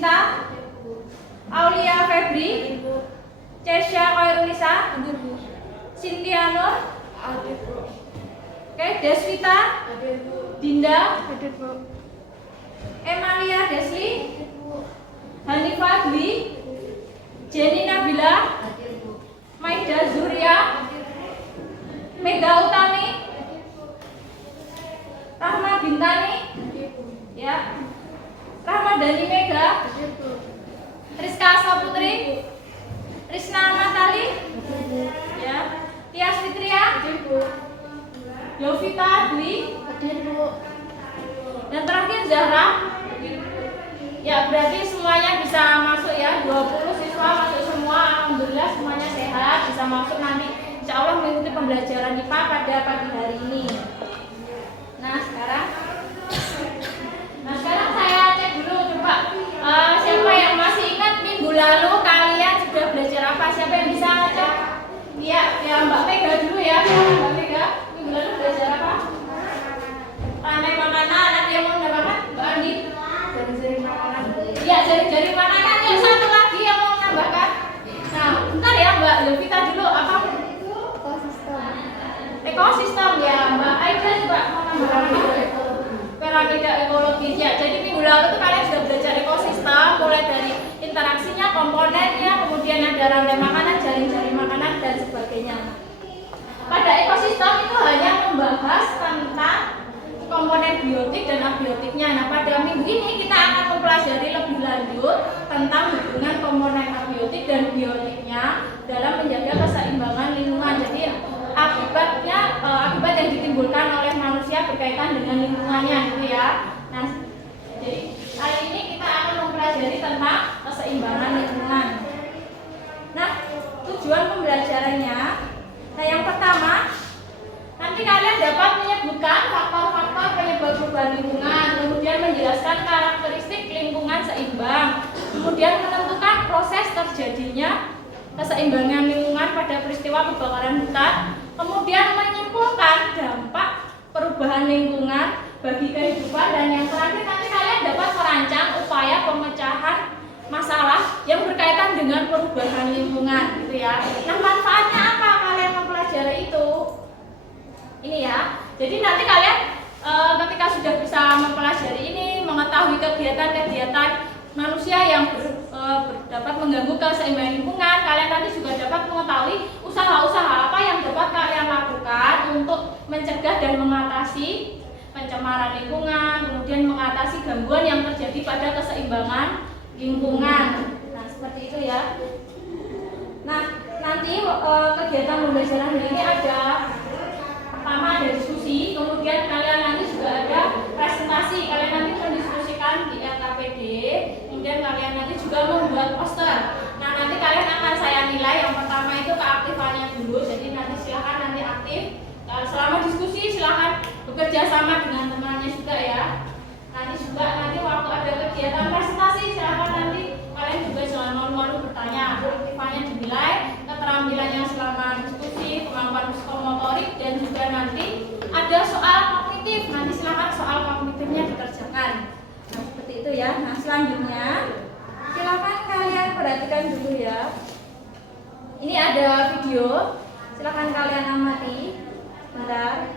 Sinta, Aulia Febri, Cesya Khairunisa, Cynthia Nur, oke, Deswita, Dinda, Emalia Desli, Hanifah Dwi, Jenny Nabila, Maida Zuria, Mega Utami, Rahma Bintani, ya, Rahma Dani Mega, Rizka Saputri, Risna Matali, ya, Tias Fitria, Yovita Dwi, dan terakhir Zahra. Ya, berarti semuanya bisa masuk ya, 20 siswa masuk semua. Alhamdulillah semuanya sehat, bisa masuk nanti insya Allah mengikuti pembelajaran IPA pada pagi hari ini. Nah sekarang saya cek dulu coba siapa yang masih ingat minggu lalu kalian sudah belajar apa? Siapa yang bisa cek? Iya, ya Mbak Mega dulu ya. Mbak Mega, minggu lalu belajar apa? Rantai makanan, ada yang mau menambahkan? Mbak Andi? Jari-jari makanan. Iya, jari-jari makanan. Ya, satu lagi yang mau menambahkan. Nah, bentar ya Mbak Yovita dulu. Apa? Ekosistem ya Mbak Aida juga mau menambahkan piramida ekologis ya. Jadi minggu lalu tuh kalian sudah belajar ekosistem, mulai dari interaksinya, komponennya, kemudian ada rantai makanan, jaring-jaring makanan dan sebagainya. Pada ekosistem itu hanya membahas tentang komponen biotik dan abiotiknya. Nah, pada minggu ini kita akan mempelajari lebih lanjut tentang hubungan komponen abiotik dan biotiknya dalam menjaga keseimbangan lingkungan. Jadi akibat yang ditimbulkan oleh manusia berkaitan dengan lingkungannya gitu ya. Nah, jadi kali ini kita akan mempelajari tentang keseimbangan lingkungan. Nah, tujuan pembelajarannya, nah yang pertama, nanti kalian dapat menyebutkan faktor-faktor penyebab perubahan lingkungan, kemudian menjelaskan karakteristik lingkungan seimbang, kemudian menentukan proses terjadinya keseimbangan lingkungan pada peristiwa kebakaran hutan, kemudian menyimpulkan dampak perubahan lingkungan bagi kehidupan, dan yang terakhir nanti kalian dapat merancang upaya pemecahan masalah yang berkaitan dengan perubahan lingkungan gitu ya. Nah, manfaatnya apa kalian mempelajari itu? Ini ya. Jadi nanti kalian ketika sudah bisa mempelajari ini, mengetahui kegiatan-kegiatan manusia yang dapat mengganggu keseimbangan lingkungan, kalian nanti juga dapat mengetahui usaha-usaha apa yang dapat kalian lakukan untuk mencegah dan mengatasi pencemaran lingkungan, kemudian mengatasi gangguan yang terjadi pada keseimbangan lingkungan. Nah, seperti itu ya. Nah, nanti kegiatan pembelajaran ini ada pertama ada diskusi, kemudian kalian nanti juga ada presentasi. Kalian nanti mendiskusikan di LKPD, kemudian kalian nanti juga membuat poster. Nah, nanti kalian akan saya nilai. Yang pertama itu keaktifannya dulu. Jadi nanti silakan nanti aktif. Selama diskusi silakan bekerja sama dengan temannya juga ya. Nanti waktu ada kegiatan presentasi silakan nanti kalian juga jangan malu-malu bertanya. Keaktifannya dinilai, keterampilannya selama diskusi, kemampuan psikomotorik, dan juga nanti ada soal kognitif. Nanti silakan soal kognitifnya dikerjakan. Nah, seperti itu ya. Nah, selanjutnya silakan kalian perhatikan dulu ya. Ini ada video. Silakan kalian amati. Bentar.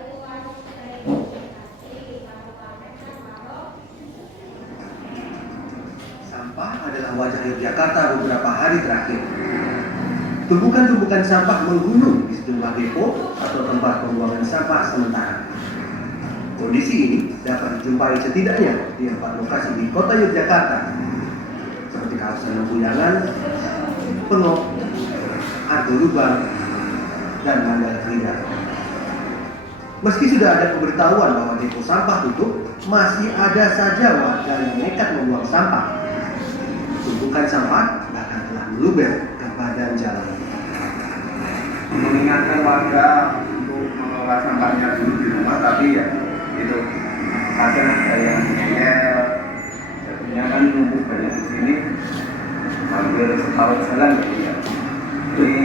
Sampah adalah wajah Yogyakarta beberapa hari terakhir. Tumpukan-tumpukan sampah menggunung di sejumlah depo atau tempat pembuangan sampah sementara. Kondisi ini dapat dijumpai setidaknya di 4 lokasi di kota Yogyakarta, seperti kawasan Lempuyangan, Pengok, Argo Lubang, dan Mandalika. Meski sudah ada pemberitahuan bahwa depo sampah tutup, masih ada saja warga yang nekat membuang sampah. Tumpukan sampah bahkan telah meluber ke badan jalan. Mengingatkan warga untuk mengelola sampahnya dulu di rumah, tapi ya itu kadang ada yang ngeyel, jadinya kan numpuk banyak di sini, hampir setahun jalan ya. Jadi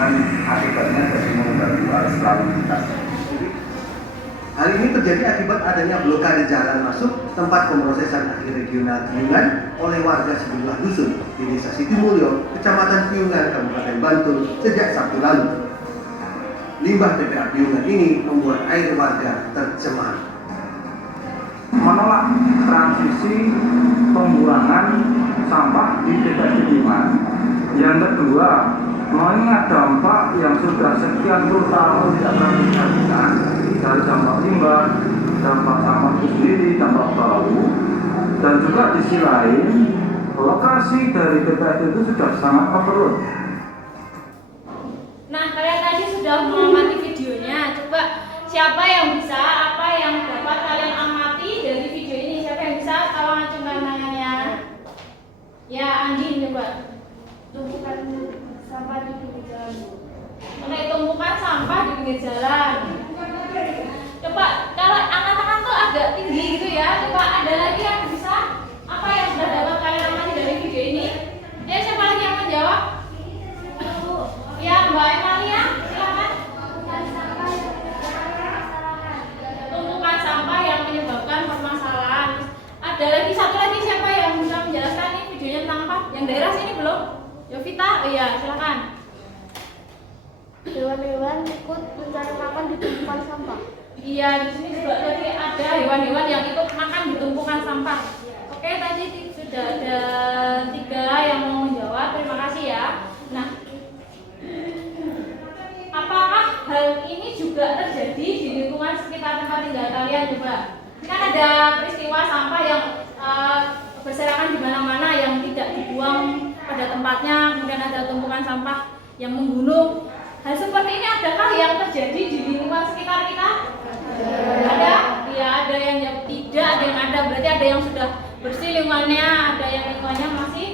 kan akibatnya jadi mengganggu arus lalu lintas. Hal ini terjadi akibat adanya blokade jalan masuk tempat pemrosesan akhir regional Piungan oleh warga sejumlah dusun di Desa Sitimulyo, Kecamatan Piungan, Kabupaten Bantul sejak Sabtu lalu. Limbah TPA Piungan ini membuat air warga tercemar. Menolak transisi pembuangan sampah di TPA Piungan. Yang kedua, mengingat dampak yang sudah sekian puluh tahun tidak terselesaikan dari dampak limbah, dampak sampah itu sendiri, dampak bau, dan juga di sisi lain lokasi dari TPA itu sudah sangat overload. Nah, kalian tadi sudah mengamati videonya. Coba siapa yang bisa, apa yang dapat kalian amati dari video ini? Siapa yang bisa? Tolong acungkan tangannya. Ya, Andi, coba. Tumpukan sampah di pinggir jalan. Oke, tumpukan sampah di pinggir jalan. Coba, kalau angkat tangan tuh agak tinggi gitu ya. Coba ada lagi yang bisa? Apa yang sudah dapat kalian amati dari video ini? Siapa lagi yang menjawab? Ya, Mbak Emalia, silakan. Tumpukan sampah yang menyebabkan permasalahan. Ada lagi satu lagi, siapa yang bisa menjelaskan nih videonya tentang apa? Yang daerah sini belum? Yovita, oh iya, silakan. Hewan-hewan ikut mencari makan di tumpukan sampah. Iya, di sini juga tadi ada hewan-hewan yang ikut makan di tumpukan sampah. Oke, tadi sudah ada 3 yang mau menjawab. Terima kasih ya. Nah, apakah hal ini juga terjadi di lingkungan sekitar tempat tinggal kalian? Coba. Kan ada peristiwa sampah yang berserakan di mana-mana yang tidak dibuang pada tempatnya, kemudian ada tumpukan sampah yang menggunung. Hal seperti ini adakah yang terjadi di lingkungan sekitar kita? Ada? Ya, ada yang tidak, ada yang ada. Berarti ada yang sudah bersih lingkungannya, ada yang lingkungannya masih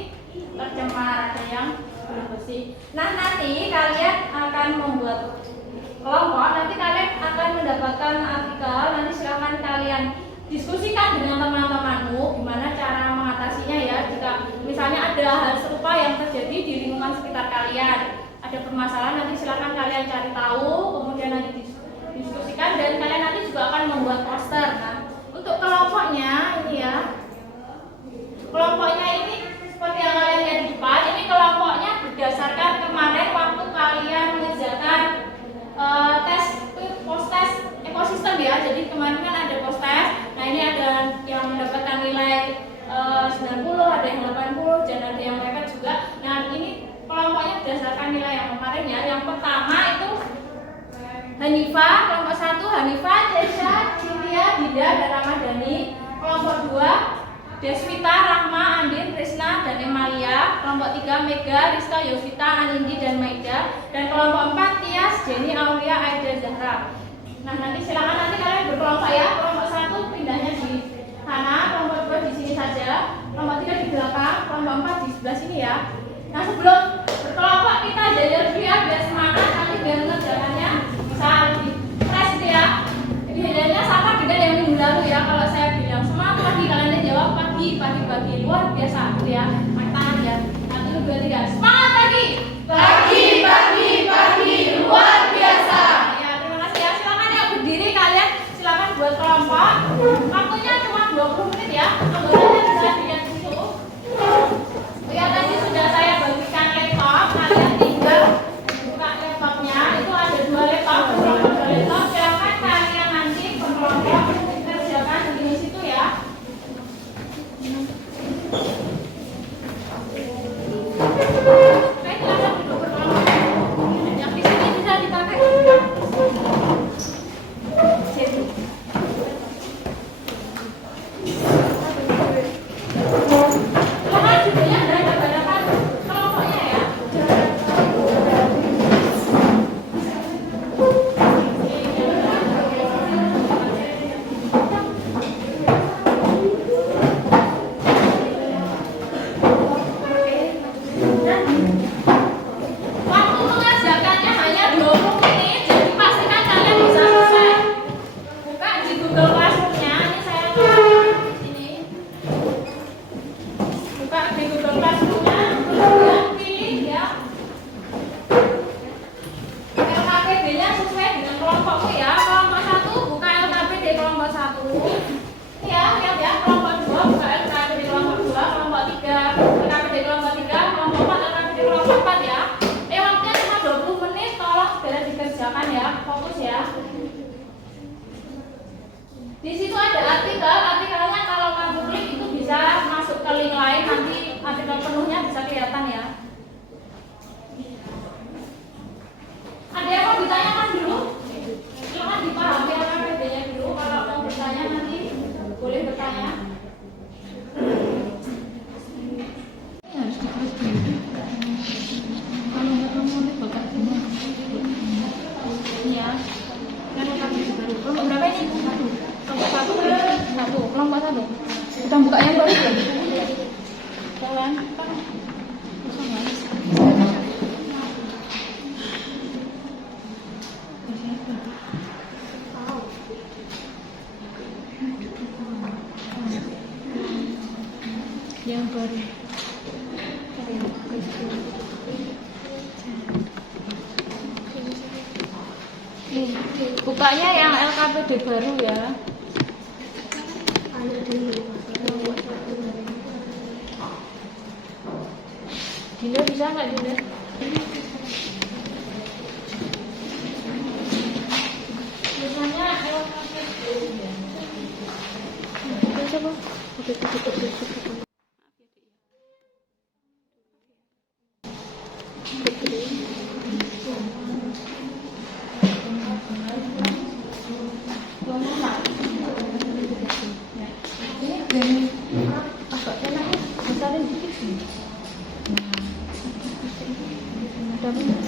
tercemar, ada yang belum bersih. Nah, nanti kalian akan membuat kelompok, nanti kalian akan mendapatkan artikel, nanti silakan kalian diskusikan dengan teman-temanmu gimana cara mengatasinya ya. Jika misalnya ada hal serupa yang terjadi di lingkungan sekitar kalian, ada permasalahan, nanti silakan kalian cari tahu, kemudian nanti diskusikan, dan kalian nanti juga akan membuat poster. Nah, untuk kelompoknya ini ya, kelompoknya ini seperti yang kalian lihat di depan, ini kelompoknya berdasarkan kemarin waktu kalian mengerjakan tes post-tes ekosistem ya. Jadi kemarin kan ada post-tes. Nah, ini ada yang mendapatkan nilai 90, ada yang 80, dan ada yang mepet juga. Nah, ini kelompoknya berdasarkan nilai yang kemarin ya. Yang pertama itu Hanifah, kelompok 1 Hanifah, Cesha, Cynthia, Dinda, dan Ramadhani. Kelompok 2 Deswita, Rahma, Andin, Krisna, dan Emalia. Kelompok 3 Mega, Rizka, Yovita, Anindi, dan Maida. Dan kelompok 4 Tias, Jenny, Aulia, Aida, Zahra. Nah, nanti silakan nanti kalian berkelompok ya. Kelompok 1 pindahnya di sana, kelompok 2 di sini saja, kelompok 3 di belakang, kelompok 4 di sebelah sini ya. Nah, sebelum berkelompok kita jajar biar semangat, nanti biar mengerjakannya bisa lebih fresh gitu ya. Jadi bedanya sama dengan yang minggu lalu ya. Kalau saya bilang semangat pagi, kalian jawab pagi luar biasa gitu ya. Pakai tangan ya. Nanti lu 2, 3 semangat pagi luar biasa. Ya, terima kasih ya. Silakan ya berdiri kalian, silakan buat kelompok. Waktunya cuma 20 menit ya. Anggotanya bisa dilihat di situ. Ya, tadi sudah saya bagikan laptop, kalian tinggal buka laptopnya. Itu ada 2 laptop, berkelompok 2 laptop. Silakan kalian nanti berkelompok kerjakan di situ ya. Oke, silakan duduk berkelompok. Yang di sini bisa dipakai. Sini. Silakan judulnya ada gambar kelompoknya ya. Waktu mengerjakannya hanya 20 menit, jadi pastikan kalian bisa selesai. Buka di Google Classroom-nya, ini saya di sini. Buka di Google Classroom-nya, kemudian pilih ya. LKPB-nya sesuai dengan kelompokmu ya. Kelompok 1 buka LKP kan? Kan kosong kan? Yang baru. Bukanya yang LKPD baru ya. Dinda bisa nggak Dinda? Biasanya LKPD ya. Coba.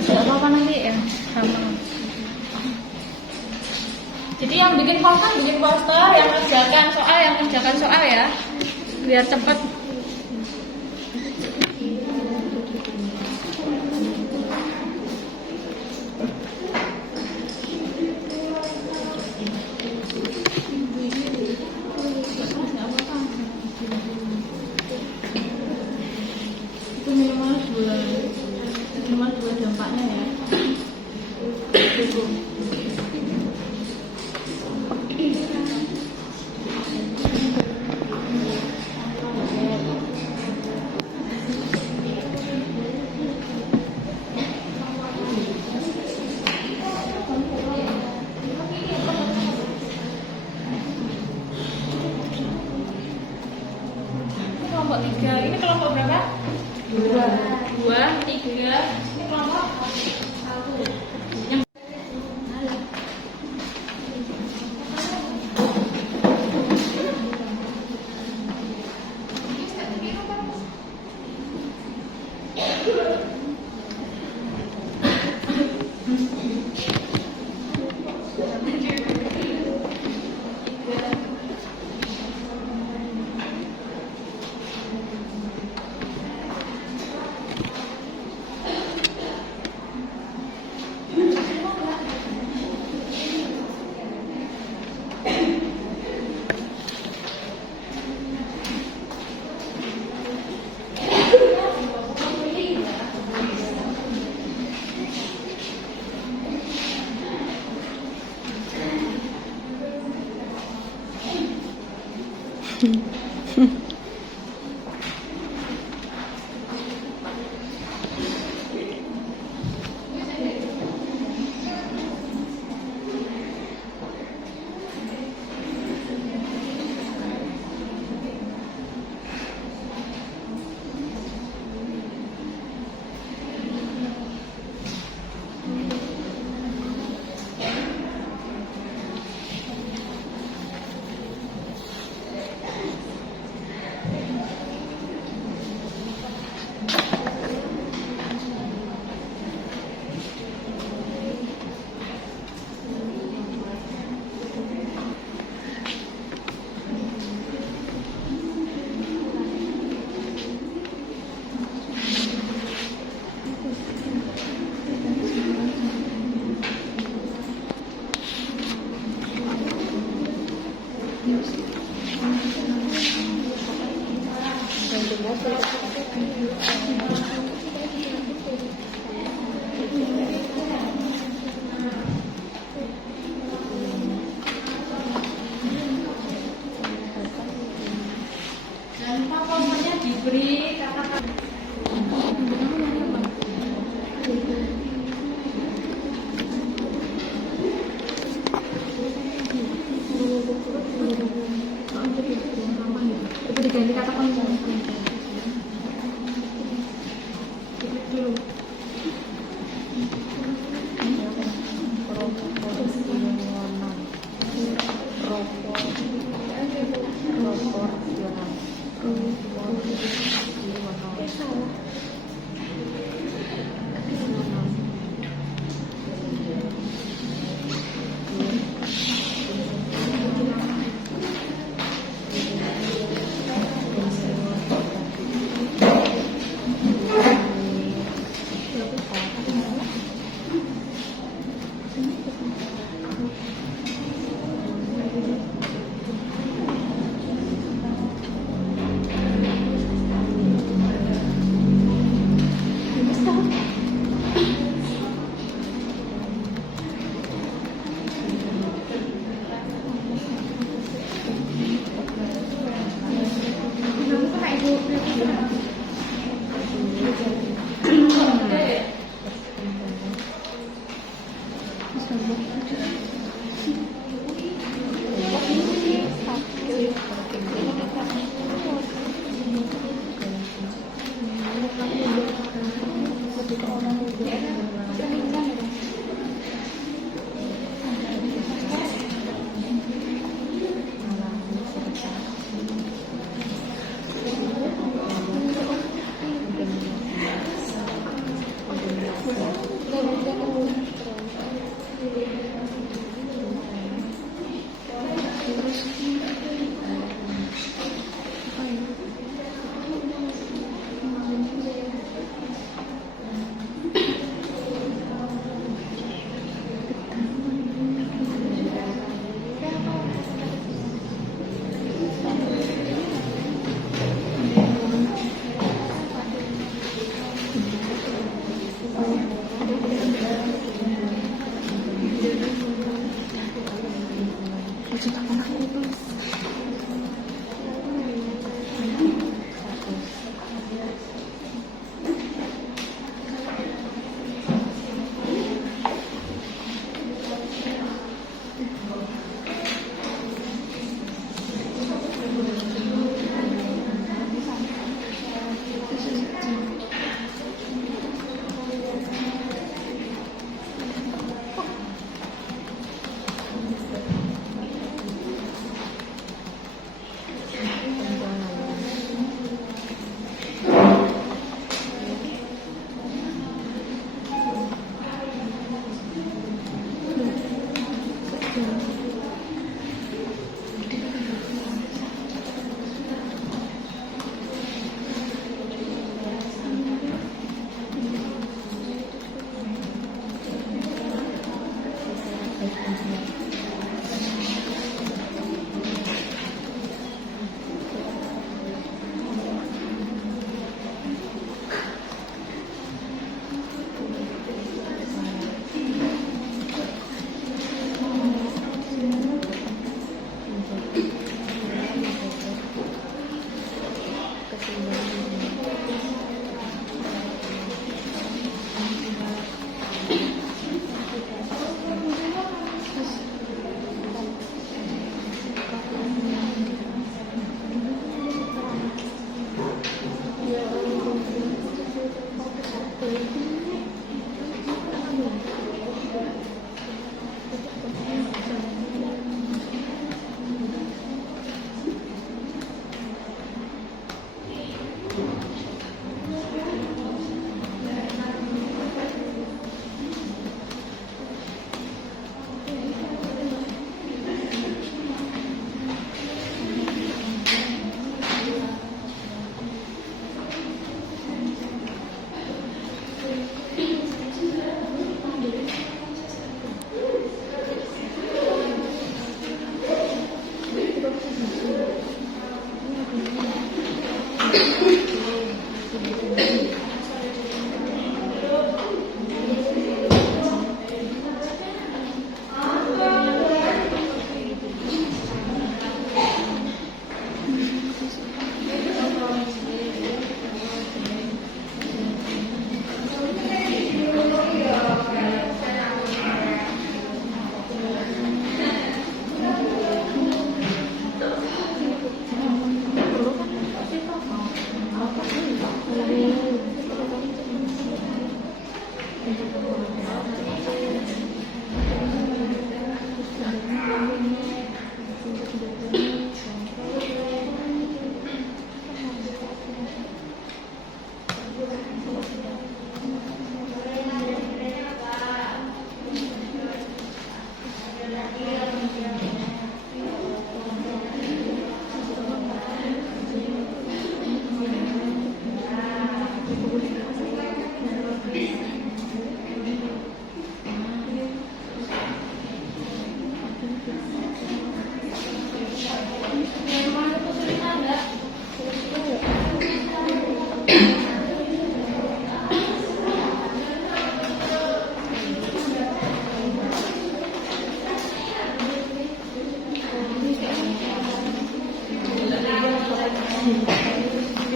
Tidak apa-apa nanti ya sama. Jadi yang bikin poster, yang kerjakan soal ya, biar cepet. Itu minimal dua dampaknya ya. Kelompok 3, ini kelompok berapa? 2, 3, ini kelompok 1. Jangan lupa posternya diberi kata-kata. Itu diganti kata kunci. Dulu.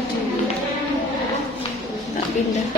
Thank you. pindah.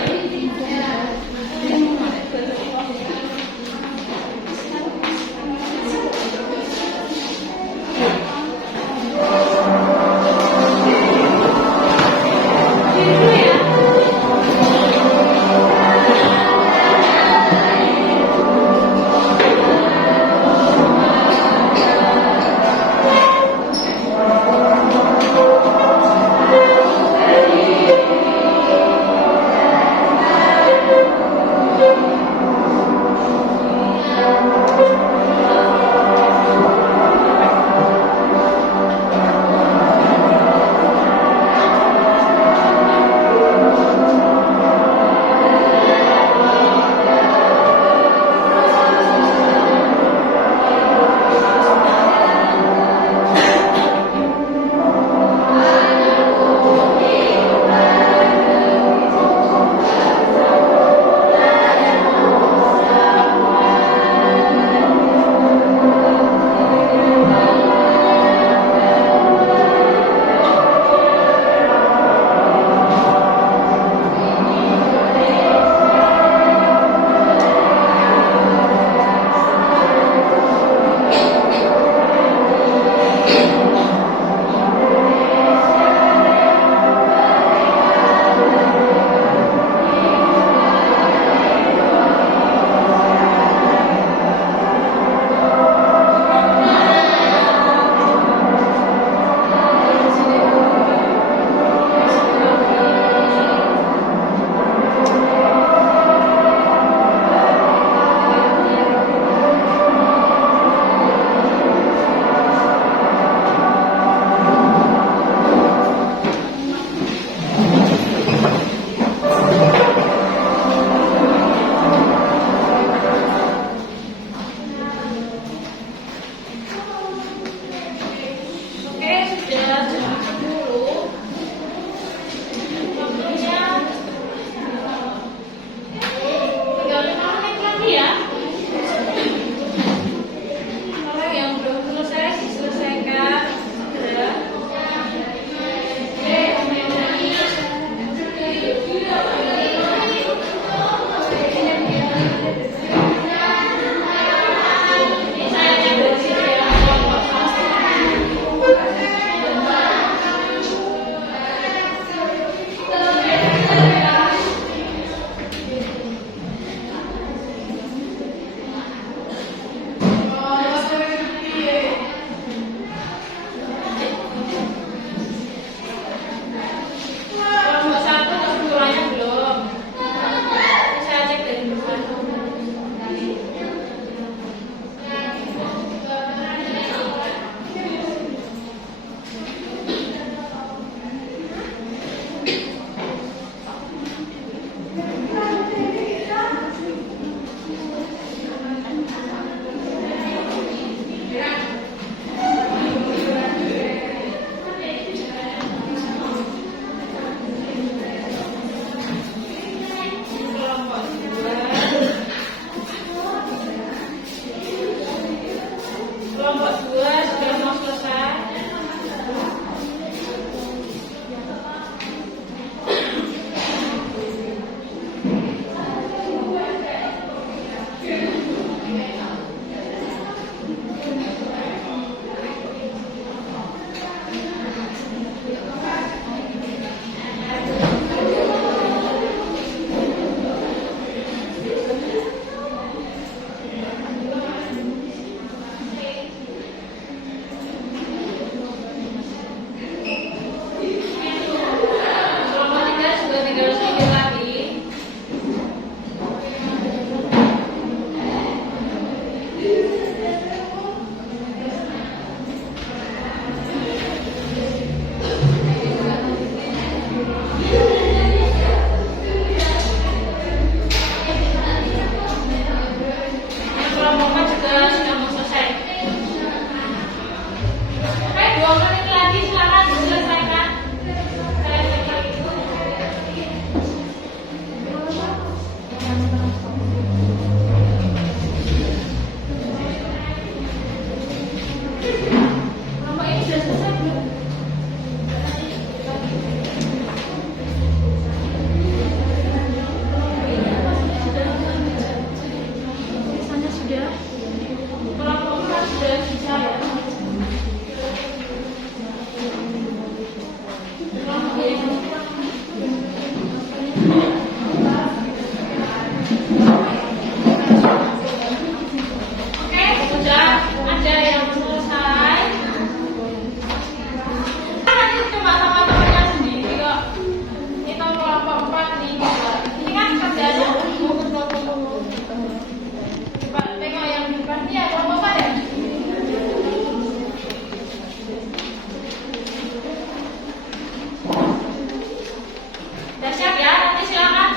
siap ya? Nanti silakan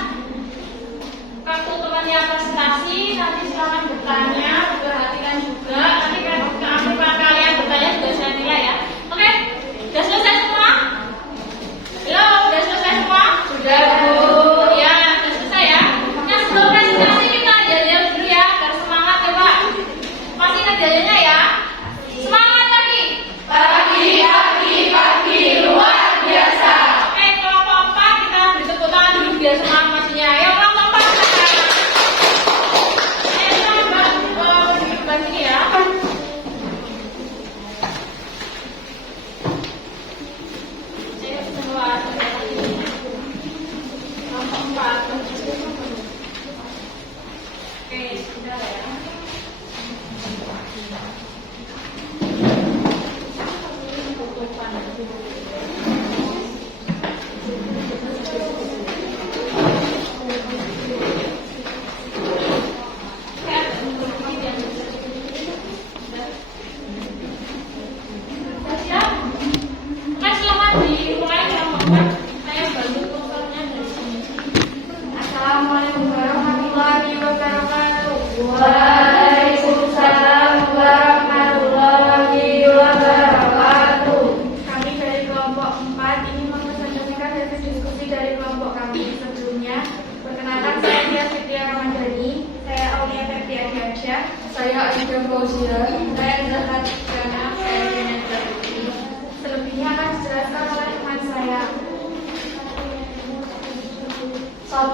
kartu temannya presentasi, nanti silakan bertanya, perhatikan juga. Nanti kan keaktifan kalian bertanya sudah saya nilai ya. Oke, sudah selesai semua? Halo, sudah selesai semua? Sudah Bu. Ya, sudah selesai ya. Nah, sebelum presentasi kita jalan dulu ya, biar semangat ya Pak. Masih ingat jalannya ya? Semangat lagi. Pagi, luar biasa. Oke, kelompok 4 kita beri tepuk tangan dulu biar semangat masihnya. Ayo kelompok 4 sekarang. Ayo kita berdiri sini ya. Ayo semua kelompok 4. Oke, sudah ya. Assalamualaikum warahmatullahi wabarakatuh. Waalaikumsalam warahmatullahi wabarakatuh. Kami dari kelompok 4 ingin mempresentasikan hasil diskusi dari kelompok kami sebelumnya. Perkenalkan, saya Dia Fitria Ramadhani, saya Aulia Ferdi Adiansyah, saya Aida Fauzia, saya Zahat Jana, saya Dina Putri. Selebihnya akan dijelaskan oleh teman saya. 1.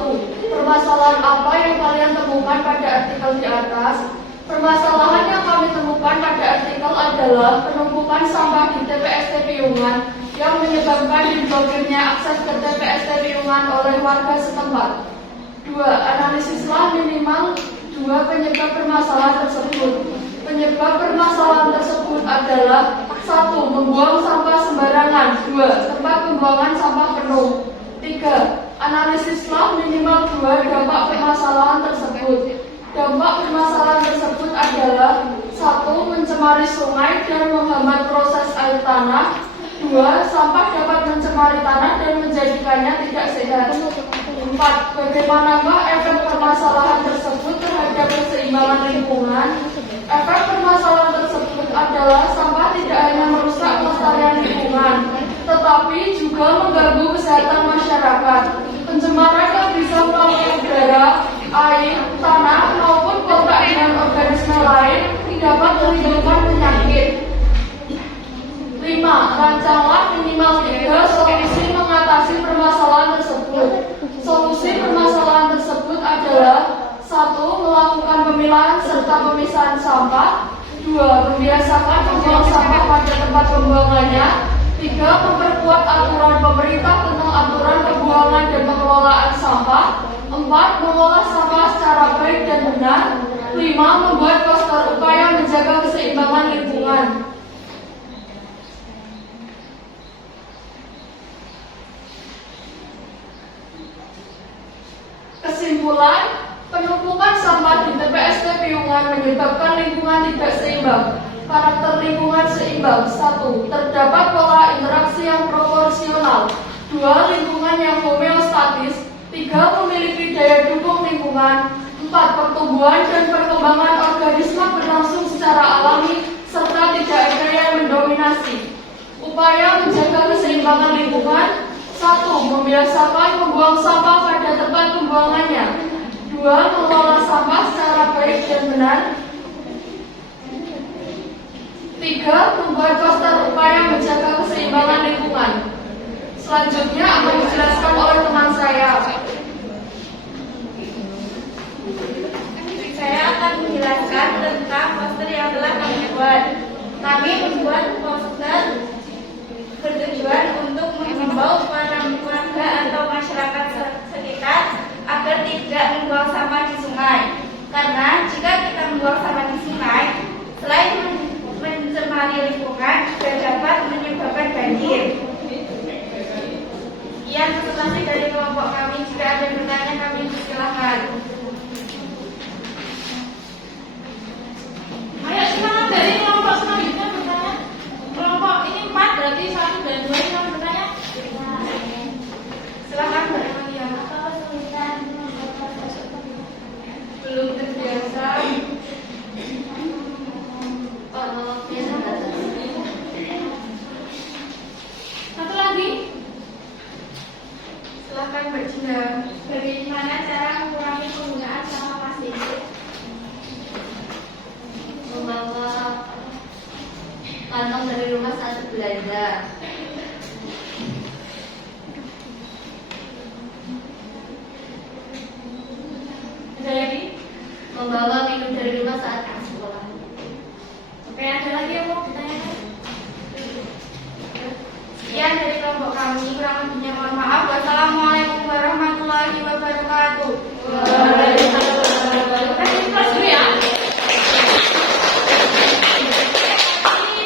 Permasalahan apa yang kalian temukan pada artikel di atas? Permasalahan yang kami temukan pada artikel adalah penumpukan sampah di TPST Piungan yang menyebabkan diblokirnya akses ke TPST Piungan oleh warga setempat. 2. Analisislah minimal 2 penyebab permasalahan tersebut. Penyebab permasalahan tersebut adalah 1. Membuang sampah sembarangan. 2. Tempat pembuangan sampah penuh. 3. Analisislah minimal 2 dampak permasalahan tersebut. Dampak permasalahan tersebut adalah 1. Mencemari sungai dan menghambat proses air tanah. 2. Sampah dapat mencemari tanah dan menjadikannya tidak sehat. 4. Bagaimanakah efek permasalahan tersebut terhadap keseimbangan lingkungan? Efek permasalahan tersebut adalah sampah tidak hanya merusak kelestarian lingkungan, tetapi juga mengganggu kesehatan masyarakat. Pencemaran yang bisa melalui udara, air, tanah maupun kontak dengan organisme lain dapat menimbulkan penyakit. 5. Rancanglah minimal 3 solusi mengatasi permasalahan tersebut. Solusi permasalahan tersebut adalah 1. Melakukan pemilahan serta pemisahan sampah. 2. Membiasakan membuang sampah pada tempat pembuangannya. 3. Memperkuat aturan pemerintah tentang aturan pembuangan dan pengelolaan sampah. 4. Mengolah sampah secara baik dan benar. 5. Membuat poster upaya menjaga keseimbangan lingkungan. Kesimpulan, penumpukan sampah di TPST Piungan menyebabkan lingkungan tidak seimbang. Karakter lingkungan seimbang. 1. Terdapat pola interaksi yang proporsional. 2. Lingkungan yang homeostatis. 3. Memiliki daya dukung lingkungan. 4. Pertumbuhan dan perkembangan organisme berlangsung secara alami serta tidak ada yang mendominasi. Upaya menjaga keseimbangan lingkungan. 1. Membiasakan membuang sampah pada tempat pembuangannya. 2. Mengelola sampah secara baik dan benar. 3. Membuat poster upaya menjaga keseimbangan lingkungan. Selanjutnya akan dijelaskan oleh teman saya. Saya akan menjelaskan tentang poster yang telah kami buat. Kami membuat poster bertujuan untuk menghimbau para warga atau masyarakat sekitar agar tidak membuang sampah di sungai. Karena jika kita membuang sampah di sungai, selain mencemari lingkungan, juga dapat menyebabkan banjir. Yang presentasi dari Silahkan Mbak Gina. Bagaimana cara mengurangi penggunaan sampah plastik? Membawa kantong dari rumah saat belanja. Ada lagi? Membawa minum dari rumah saat ke sekolah. Oke, ada lagi yang mau ditanyakan? Sekian dari kelompok kami, kurang lebihnya mohon maaf. Wassalamualaikum warahmatullahi wabarakatuh. Kelas dulu ya.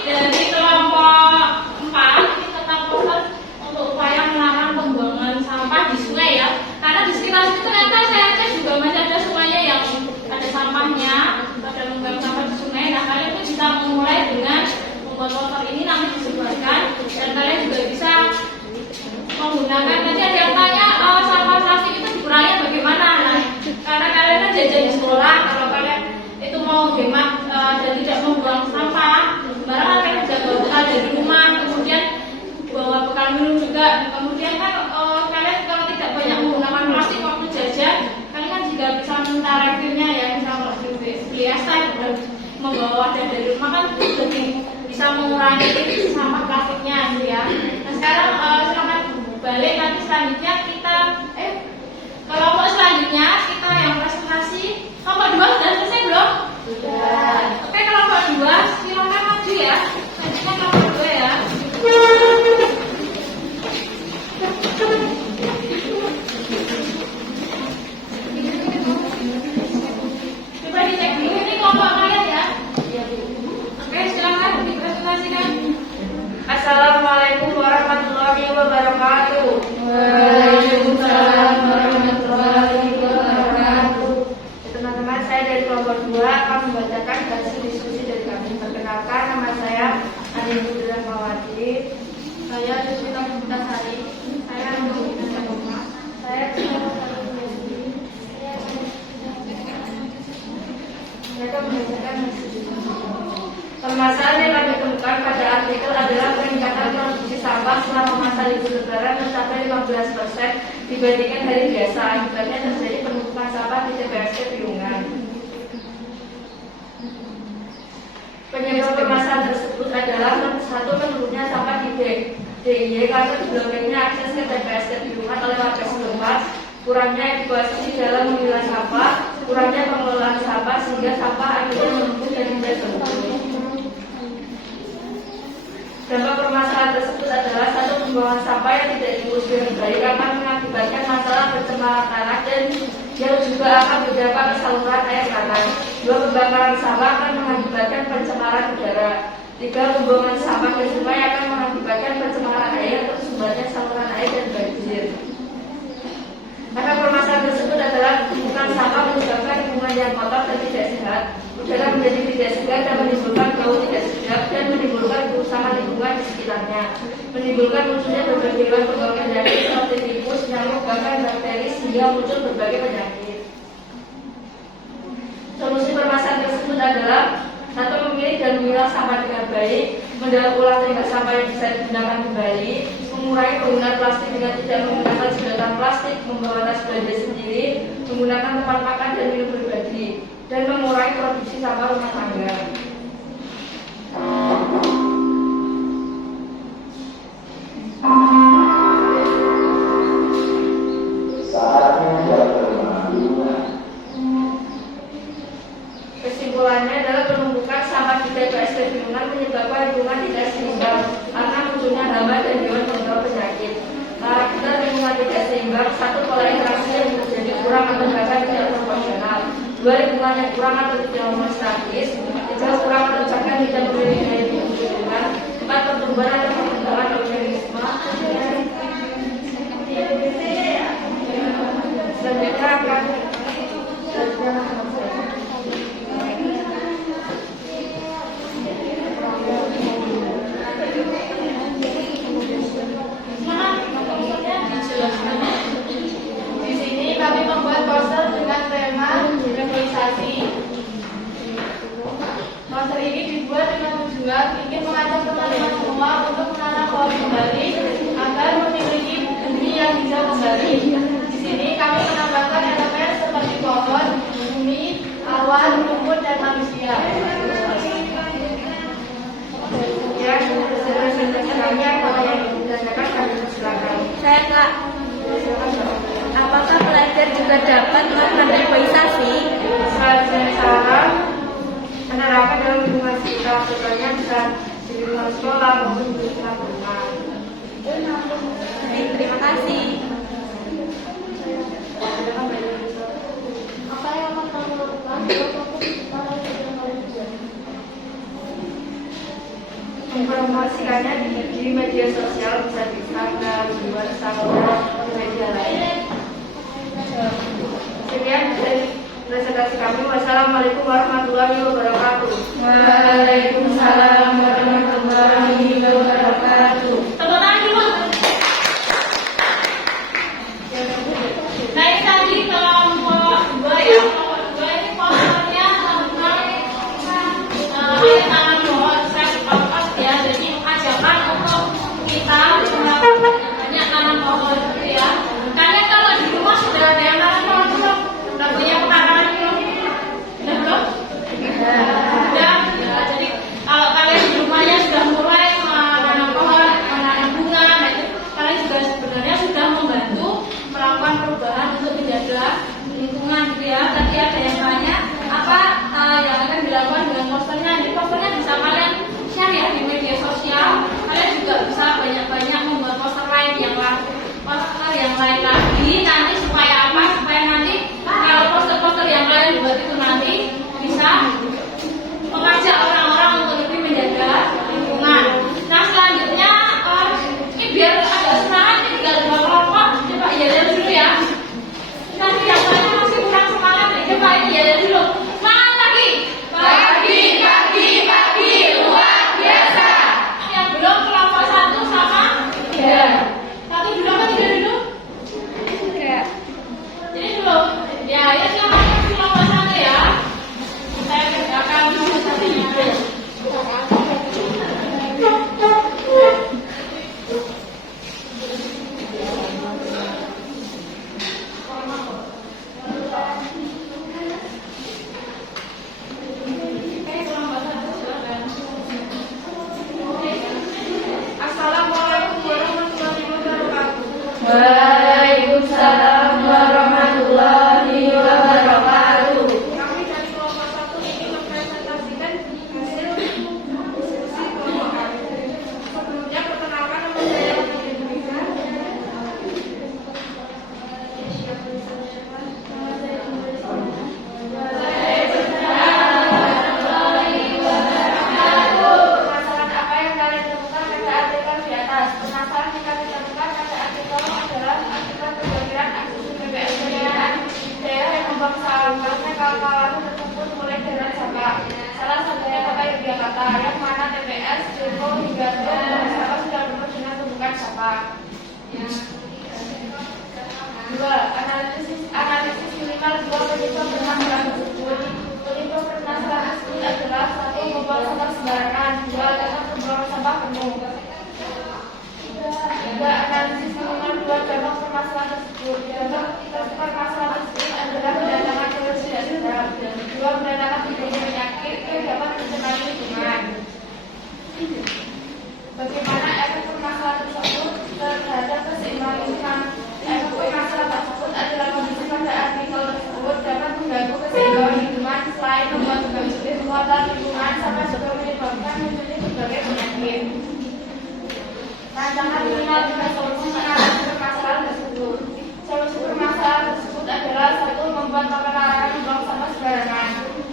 Dari kelompok 4 ini tentang poster untuk upaya melarang pembuangan sampah di sungai ya. Karena di sekitar situ ternyata saya cek juga masih ada sungainya yang ada sampahnya, ada membuang sampah di sungai. Nah, kalian pun bisa memulai dengan membuat poster ini nanti disebarkan, dan kalian juga bisa menggunakan. Nanti ada yang tanya sampah plastik itu dikurangi bagaimana? Nah, karena kalian kan jajan di sekolah, kalau kalian itu mau hemat dan tidak membuang sampah, barang kalian jaga bekal dari rumah, kemudian bawa bekal minum juga. Kemudian kan kalian kalau tidak banyak menggunakan plastik waktu jajan, kalian kan juga bisa minta refillnya ya, misalnya beli es teh dan membawa wadah dari rumah kan lebih bisa mengurangi sampah plastiknya gitu ya. Nah sekarang silakan balik, nanti selanjutnya kita kelompok selanjutnya kita yang presentasi. Kelompok 2 sudah selesai belum? Sudah. Oke, kelompok 2 silakan maju ya. Lanjutkan kelompok 2 ya. Coba dicek dulu ini kelompok kalian ya. Oke, silakan dipresentasikan. Assalamualaikum warahmatullahi wabarakatuh. Waalaikumsalam warahmatullahi wabarakatuh. Teman-teman, saya dari kelompok 2 akan membacakan hasil diskusi dari kami. Perkenalkan, nama saya Adi Budra Mawati. Saya Yusita Putasari. Saya untuk Rumah. Saya mereka membacakan hasil diskusi. Permasalahan yang kami temukan pada artikel adalah peningkatan produksi sampah selama masa libur lebaran mencapai 15% dibandingkan hari biasa. Akibatnya terjadi penumpukan sampah di TPST Piungan. Penyebab permasalahan tersebut adalah satu, menurunnya sampah di DIY karena diblokirnya akses ke TPST Piungan oleh warga setempat, kurangnya edukasi dalam memilah sampah, kurangnya pengelolaan sampah sehingga sampah akhirnya menumpuk dan tidak terkumpul. Dampak permasalahan tersebut adalah satu, pembuangan sampah yang tidak diurus dengan baik akan mengakibatkan masalah pencemaran tanah dan yang juga akan berdampak ke saluran air tanah. Dua, pembakaran sampah akan mengakibatkan pencemaran udara. Tiga, pembuangan sampah ke sungai akan mengakibatkan pencemaran air atau sumbernya saluran air dan banjir. Karena permasalahan tersebut adalah bukan sampah menyebabkan lingkungan yang kotor dan tidak sehat, udara menjadi tidak segar dan menimbulkan bau tidak sedap dan menimbulkan kerusakan lingkungan di sekitarnya, menimbulkan munculnya berbagai hewan pembawa penyakit seperti tikus, nyamuk, bahkan bakteri sehingga muncul berbagai penyakit. Solusi permasalahan tersebut adalah satu, memilih dan memilah sampah dengan baik, mendaur ulang limbah sampah yang bisa digunakan kembali, mengurangi penggunaan plastik dengan tidak menggunakan sedotan plastik, membawa tas belanja sendiri, menggunakan tempat makan dan minum berbagi, dan mengurangi produksi sampah rumah tangga. Kesimpulannya adalah penumpukan sampah di TPST Piungan menyebabkan lingkungan tidak seimbang karena munculnya hama dan hewan pembawa penyakit. Kita lingkungan tidak seimbang, satu, pola interaksi yang menjadi kurang atau bahkan tidak proporsional. Dua, lingkungan yang kurang atau tidak homostatis. Tiga, kurang atau bahkan tidak memiliki daya dukung lingkungan. Empat, pertumbuhan atau perkembangan organisme. Selanjutnya akan di sini kami membuat poster dengan tema reboisasi. Poster ini dibuat dengan tujuan ingin mengajak teman-teman semua untuk menanam pohon kembali agar memiliki bumi yang hijau kembali. Kak. Apakah pelajar juga dapat melakukan reboisasi? Cara menerapkan dalam lingkungan sekitar, contohnya bisa di lingkungan sekolah maupun di lingkungan rumah. Baik, terima kasih. Apa yang akan kamu lakukan untuk para peserta? Mempromosikannya di media sosial, bisa di Instagram, di WhatsApp, dan media lain. Sekian dari presentasi kami. Wassalamualaikum warahmatullahi wabarakatuh. Waalaikumsalam warahmatullahi wabarakatuh. Tepuk tangan dulu. Nah ini tadi kelompok 2 ya. Kelompok 2 ini posternya tentang ayat tangan bawah self out ya. Jadi ajakan untuk kita melakukan banyak tangan bawah gitu ya. Kalian kalau di rumah sudah ada yang tangan bawah belum? Sudah punya pengalaman belum? Sudah belum? Sudah. Ya, jadi kalau kalian di rumahnya sudah mulai menanam pohon, menanam bunga, nah itu kalian juga sebenarnya sudah membantu melakukan perubahan untuk menjaga lingkungan gitu ya. Tadi ada yang tanya apa yang akan dilakukan dengan posternya. Jadi posternya bisa kalian share ya di media sosial. Kalian juga bisa banyak-banyak membuat poster yang lain lagi nanti supaya apa? Supaya nanti kalau poster-poster yang kalian buat itu nanti bisa mengajak orang-orang untuk lebih menjaga lingkungan. Nah selanjutnya ini biar agak semangat nih, tinggal 2 kelompok. Coba yel dulu ya. Nanti yang lain masih kurang semangat nih. Coba ini yel dulu. Semangat lagi. Pagi, luar biasa. Yang belum kelompok 1 sama 3. 1 dulu apa 3 dulu? 3. Jadi dulu. Ya, ya silakan kelompok 1 ya. Saya kerjakan dulu satunya. Assalamualaikum warahmatullahi wabarakatuh. Waalaikumsalam warahmatullahi wabarakatuh. Kami dari kelompok 1 ini mempresentasikan hasil diskusi kelompok kami. Sebelumnya perkenalkan nama saya Permasalahan apa yang kalian temukan pada artikel di atas? Permasalahan yang kami temukan pada artikel adalah artikel pemblokiran akses BBM daerah yang membuang sampahnya kawan-kawan terkumpul mulai dari Jakarta. Salah satunya kota Yogyakarta, yang mana TPS, Depo, hingga sampah sudah penuh dengan tumpukan sampah. 2. Analisis minimal 2 penyebab permasalahan tersebut. Penyebab permasalahan tersebut adalah 1. Membuang sampah sembarangan, 2. Karena pembuangan sampah penuh. 3. Analisis minimal 2 dampak permasalahan tersebut. Dampak permasalahan tersebut adalah mendatangkan polusi tidak sedap. 2. Mendatangkan timbulnya penyakit yang dapat mencemari lingkungan. Bagaimana efek permasalahan tersebut terhadap keseimbangan lingkungan? Efek permasalahan tersebut adalah kondisi pada artikel tersebut dapat mengganggu keseimbangan lingkungan selain membuat berbagai muatan lingkungan sampai juga menyebabkan munculnya berbagai penyakit. Rancangan minimal 3 solusi mengatasi permasalahan tersebut. Solusi permasalahan tersebut adalah 1. Membuat papan larangan membuang sampah sembarangan.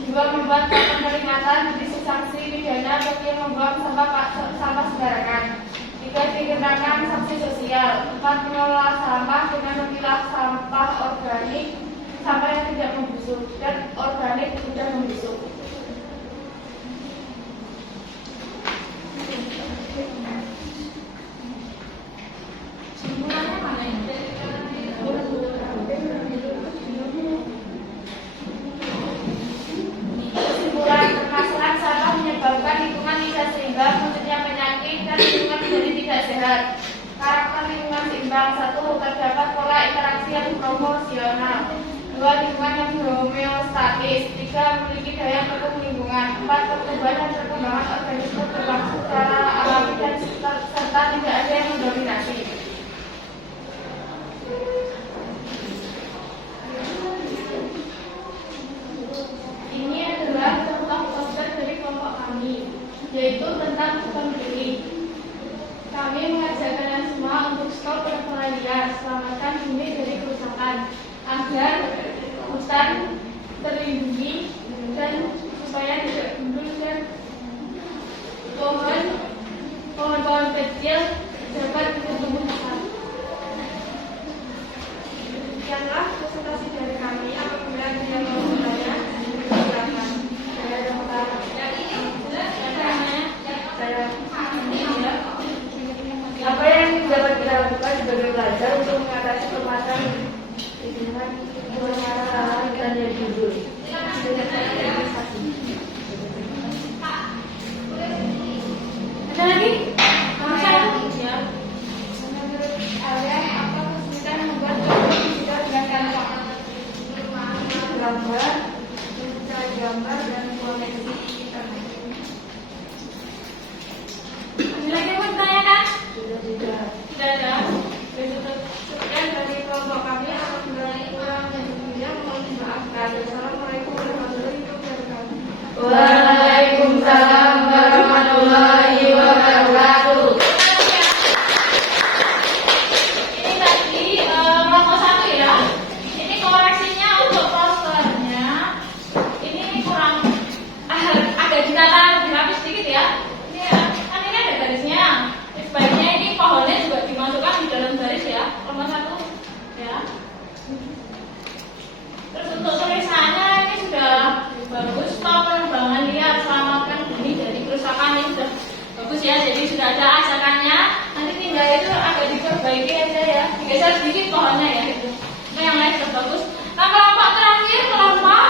2. Membuat papan peringatan berisi sanksi pidana bagi yang membuang sampah sembarangan. 3. Dikenakan sanksi sosial. 4. Mengelola sampah dengan memilah sampah organik sampah yang tidak membusuk dan organik sudah membusuk. Simpulannya mana ini? Kesimpulan permasalahan sampah menyebabkan lingkungan tidak seimbang, munculnya penyakit dan lingkungan menjadi tidak sehat. Karakter lingkungan seimbang. 1. Terdapat pola interaksi yang promosional. 2. Lingkungan yang homeostatis. 3. Memiliki daya pendukung lingkungan. 4. Pertumbuhan dan perkembangan organisme berlangsung secara alami dan serta tidak ada yang mendominasi. agar hutan terlindungi dan supaya tidak gundul dan pohon-pohon kecil dapat bertumbuh besar. Demikianlah presentasi dari kami. Apabila tidak mau bertanya, silakan. Saya ada apa yang dapat kita lakukan sebagai pelajar untuk mengatasi permasalahan dengan permasalahan dan yang judul. Ada lagi? Ya. Menurut kalian apa kesulitan membuat gambar digital dengan Canva? Gambar, mencari gambar dan koneksi internet. Ada lagi yang mau ditanyakan? Tidak. Tidak ada. Sekian dari kelompok kami. Apabila kurang dan lebihnya mohon dimaafkan. Assalamualaikum warahmatullahi wabarakatuh. Waalaikumsalam warahmatullahi wabarakatuh. Ini tadi kelompok 1 ya. Ini koreksinya untuk posternya. Ini kurang agak ditata lebih rapi sedikit ya. Ini kan ini ada garisnya. Sebaiknya ini pohonnya juga dimasukkan di dalam garis ya. Kelompok 1 ya. Terus untuk tulisannya ini sudah bagus. Stop penerbangan liar, selamatkan bumi dari kerusakan, ini sudah bagus ya. Jadi sudah ada ajakannya. Nanti tinggal itu agak diperbaiki aja ya. Digeser sedikit pohonnya ya. Gitu. Nah, yang lain sudah bagus. Nah, kelompok terakhir kelompok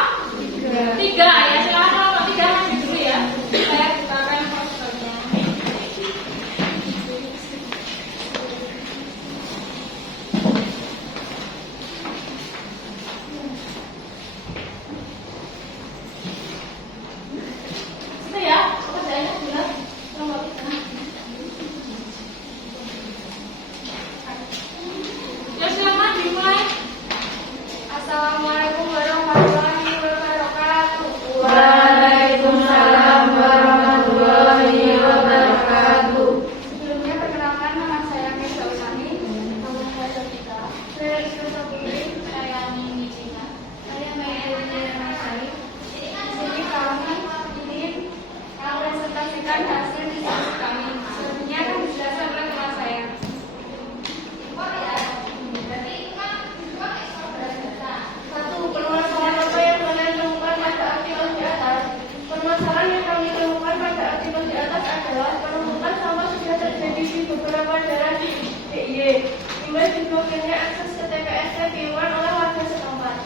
3 ya. Silakan kelompok 3 maju dulu ya. Saya bukakan posternya. Itu ya, pekerjaannya jelas. Kelompok 3. Ya silakan dimulai. Assalamualaikum warahmatullahi wabarakatuh. Waalaikumsalam warahmatullahi wabarakatuh. Sebelumnya perkenalkan, nama saya Mesa Usani. Nama saya Sofita. Saya Rizky Sofiri. Saya Mimi Cina. Saya Maya Nasai. Di sini kami ingin mempresentasikan hasil diskusi kami. Selanjutnya akan dijelaskan oleh teman saya. Satu, permasalahan apa yang kalian temukan pada artikel di atas? Permasalahan yang kami temukan pada artikel di atas adalah penumpukan sampah sudah terjadi di beberapa daerah di DIY. Imbas diblokirnya akses ke TPS Piungan oleh warga setempat.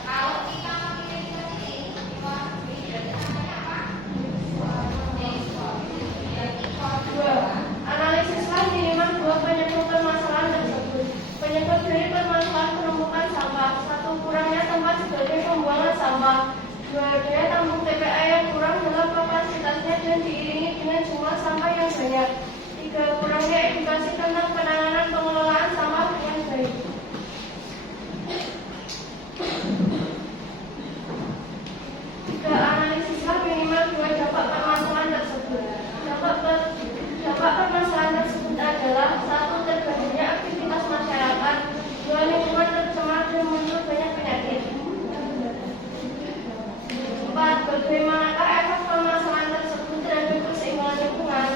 Dua, analisislah minimal 2 penyebab permasalahan tersebut. Penyebab dari permasalahan penumpukan sampah: 1. Kurangnya tempat sebagai pembuangan sampah. 2. Daya tampung TPA yang kurang dalam kapasitasnya dan diiringi dengan jumlah sampah yang banyak. 3. Kurangnya edukasi tentang penanganan pengelolaan sampah yang baik. 3. Analisislah minimal 2 dampak permasalahan tersebut. Dampak permasalahan tersebut adalah: 1. Terganggunya aktivitas masyarakat. 2. Lingkungan tercemar dan muncul banyak penyakit. 4. Bagaimanakah efek permasalahan tersebut terhadap keseimbangan lingkungan?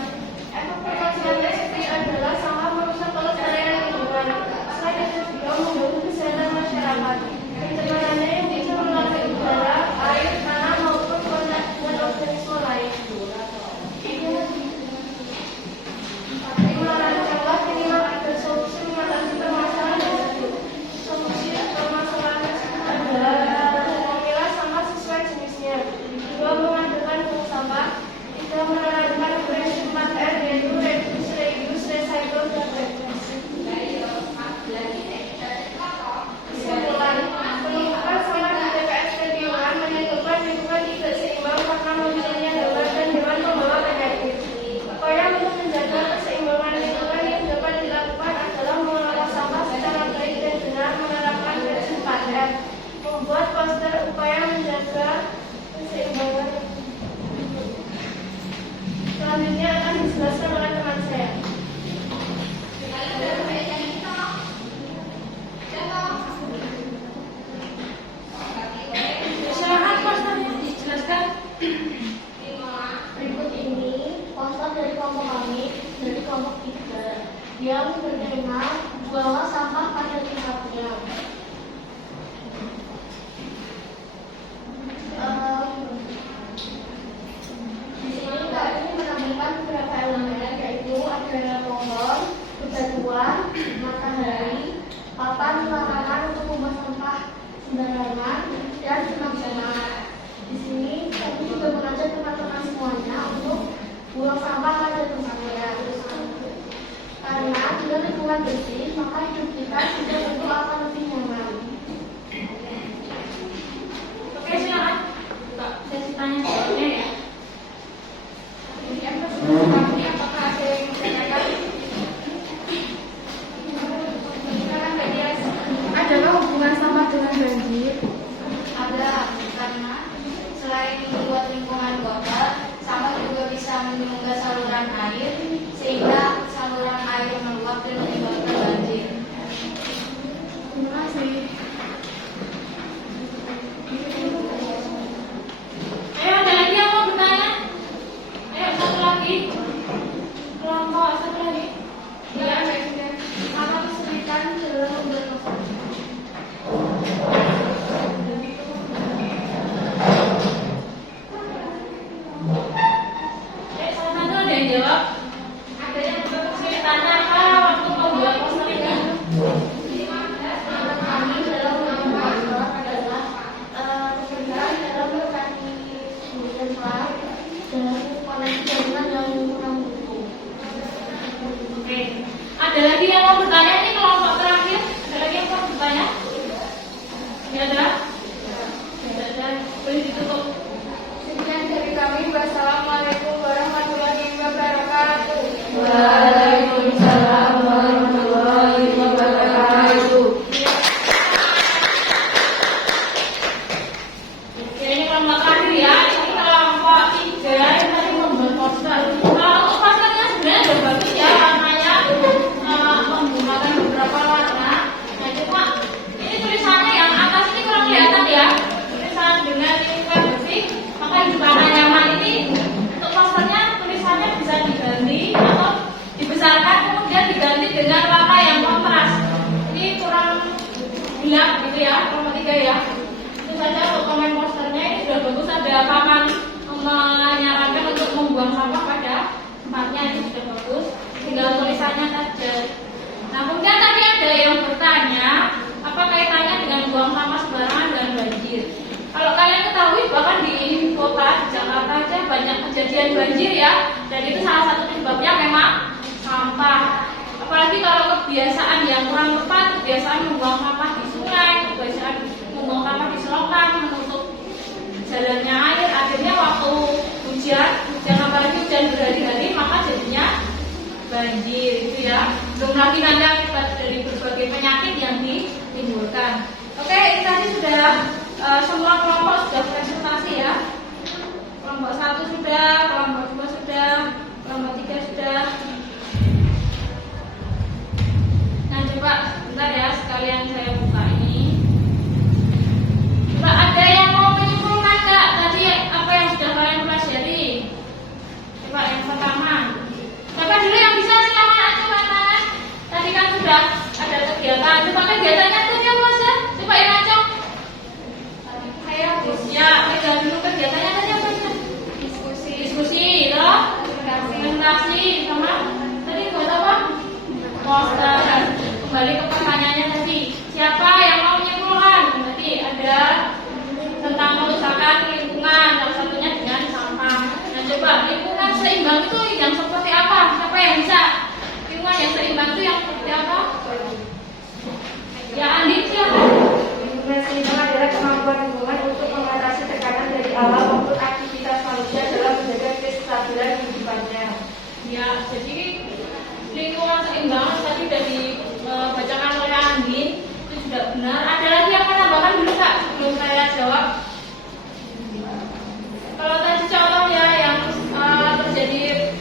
Efek permasalahan tersebut adalah sampah merusak kelestarian lingkungan. Selain itu juga mengganggu kesehatan masyarakat. Pencemarannya yang bisa melalui udara, air, tanah maupun kontak dengan organisme lain. Merancanglah minimal 3 solusi mengatasi permasalahan tersebut. Solusi permasalahan tersebut adalah: 1. Memilah sampah sesuai jenisnya. 2. Mengadakan bank sampah. 3. Menerapkan prinsip 4R, yaitu reduce, reuse, recycle, dan reduce. Kesimpulan: penumpukan sampah di TPS Piungan menyebabkan lingkungan tidak seimbang karena munculnya hewan dan hewan pembawa penyakit. Upaya untuk menjaga keseimbangan lingkungan yang dapat dilakukan adalah mengelola sampah secara baik dan benar, menerapkan prinsip 4R, membuat poster upaya menjaga keseimbangan. Selanjutnya akan dijelaskan oleh teman saya. yang bertema buanglah sampah pada tempatnya. Di sini kami menambahkan beberapa elemen, yaitu ada pohon, bebatuan, matahari, papan larangan untuk membuang sampah sembarangan, dan benang-benang. Di sini kami juga mengajak teman-teman semuanya untuk buang sampah pada tempatnya. Karena dengan lingkungan bersih, maka hidup kita juga tentu akan lebih nyaman. Oke, silakan. Buka sesi tanya jawabnya ya. Kemudian pertanyaan kami, apakah ada yang ditanyakan? Adakah hubungan sampah dengan banjir? Ada, karena selain membuat lingkungan kotor, sampah juga bisa menyumbat saluran air sehingga saluran air meluap dan menyebabkan banjir. Terima kasih. Ayo, ada lagi yang mau bertanya? Ayo, satu lagi. Kelompok satu lagi. Ya, baiknya. Apa kesulitan dalam membuat masalah? Salah satu ada yang jawab. Ada yang kesulitan apa waktu membuat poster ini? Kami dalam membuat masalah adalah kesulitan dalam mendekati tempat dan koneksi jaringan yang kurang utuh. Oke. Ada lagi yang mau bertanya? Ini kelompok terakhir. Ada lagi yang mau bertanya? Tidak ada? Tidak ada. Boleh ditutup. Sekian dari kami. Wassalamualaikum warahmatullahi wabarakatuh. Waalaikumsalam warahmatullahi wabarakatuh. Oke, ini kelompok terakhir ya. Ini kelompok 3 yang tadi membuat poster. Kalau untuk posternya sebenarnya sudah bagus ya, warnanya menggunakan beberapa warna. Nah, cuma ini tulisannya yang atas ini kurang kelihatan ya. Tulisan dengan lingkungan bersih, maka hidup anak nyaman ini untuk posternya tulisannya bisa diganti atau dibesarkan kemudian diganti dengan warna yang kontras. Ini kurang gelap gitu ya, kelompok 3 ya. Itu saja untuk komen posternya. Ini sudah bagus, ada papan menyarankan untuk membuang sampah pada tempatnya, ini sudah bagus. Tinggal tulisannya saja. Nah, kemudian tadi ada yang bertanya, apa kaitannya dengan buang sampah sembarangan dan banjir? Kalau kalian ketahui, bahkan di kota di Jakarta aja banyak kejadian banjir ya, dan itu salah satu penyebabnya memang sampah. Apalagi kalau kebiasaan yang kurang tepat, kebiasaan membuang sampah di sungai, kebiasaan membuang sampah di selokan, menutup jalannya air, akhirnya waktu hujan apalagi hujan berhari-hari, maka jadinya banjir itu ya. Belum lagi nanti akibat dari berbagai penyakit yang ditimbulkan. Oke, ini tadi sudah semua kelompok sudah presentasi ya. Kelompok 1 sudah, kelompok 2 sudah, kelompok 3 sudah. Nah, coba bentar ya, sekalian saya buka ini. Coba ada yang mau menyimpulkan nggak tadi apa yang sudah kalian pelajari? Coba yang pertama. Siapa dulu yang bisa silakan acung tangan. Tadi kan sudah ada kegiatan. Coba kegiatannya itu ya Mas ya. Coba yang acung. Ayo, ya, kita dulu kegiatannya tadi apa sih? Diskusi, loh. Presentasi sama tadi buat apa? Poster. Kembali ke pertanyaannya tadi. Siapa yang mau menyimpulkan? Tadi ada tentang kerusakan lingkungan, salah satunya dengan sampah. Nah, coba lingkungan seimbang itu yang seperti apa? Siapa yang bisa? Lingkungan yang seimbang itu yang seperti apa? Ya, Andi siapa? Lingkungan seimbang adalah kemampuan lingkungan untuk mengatasi tekanan dari alam maupun aktivitas manusia dalam menjaga kestabilan kehidupannya. Ya, jadi lingkungan seimbang tadi sudah dibacakan oleh Andi, itu sudah benar. Ada lagi yang menambahkan dulu Kak sebelum saya jawab? Kalau tadi contoh ya yang terjadi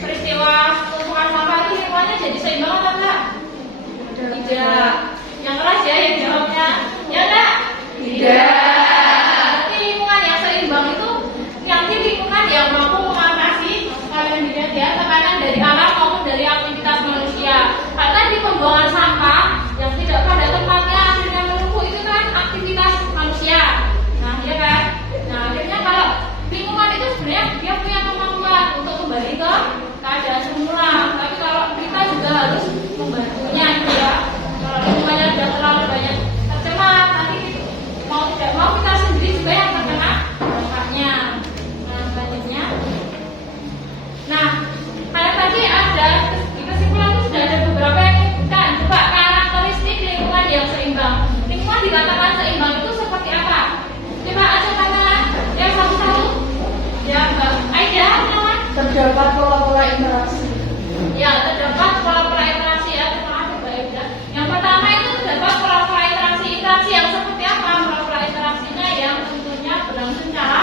peristiwa tumpukan sampah itu lingkungannya jadi seimbang apa enggak? Tidak. Yang keras ya yang jawabnya. Ya enggak? Tidak. Jadi lingkungan yang seimbang itu yang lingkungan yang mampu mengatasi kalian dilihat ya tekanan dari alam maupun dari aktivitas manusia. terdapat pola-pola interaksi. Ya, terdapat pola-pola interaksi ya. Terima kasih Mbak Ida. Yang pertama itu terdapat pola-pola interaksi. Interaksi yang seperti apa? Pola-pola interaksinya yang tentunya berlangsung secara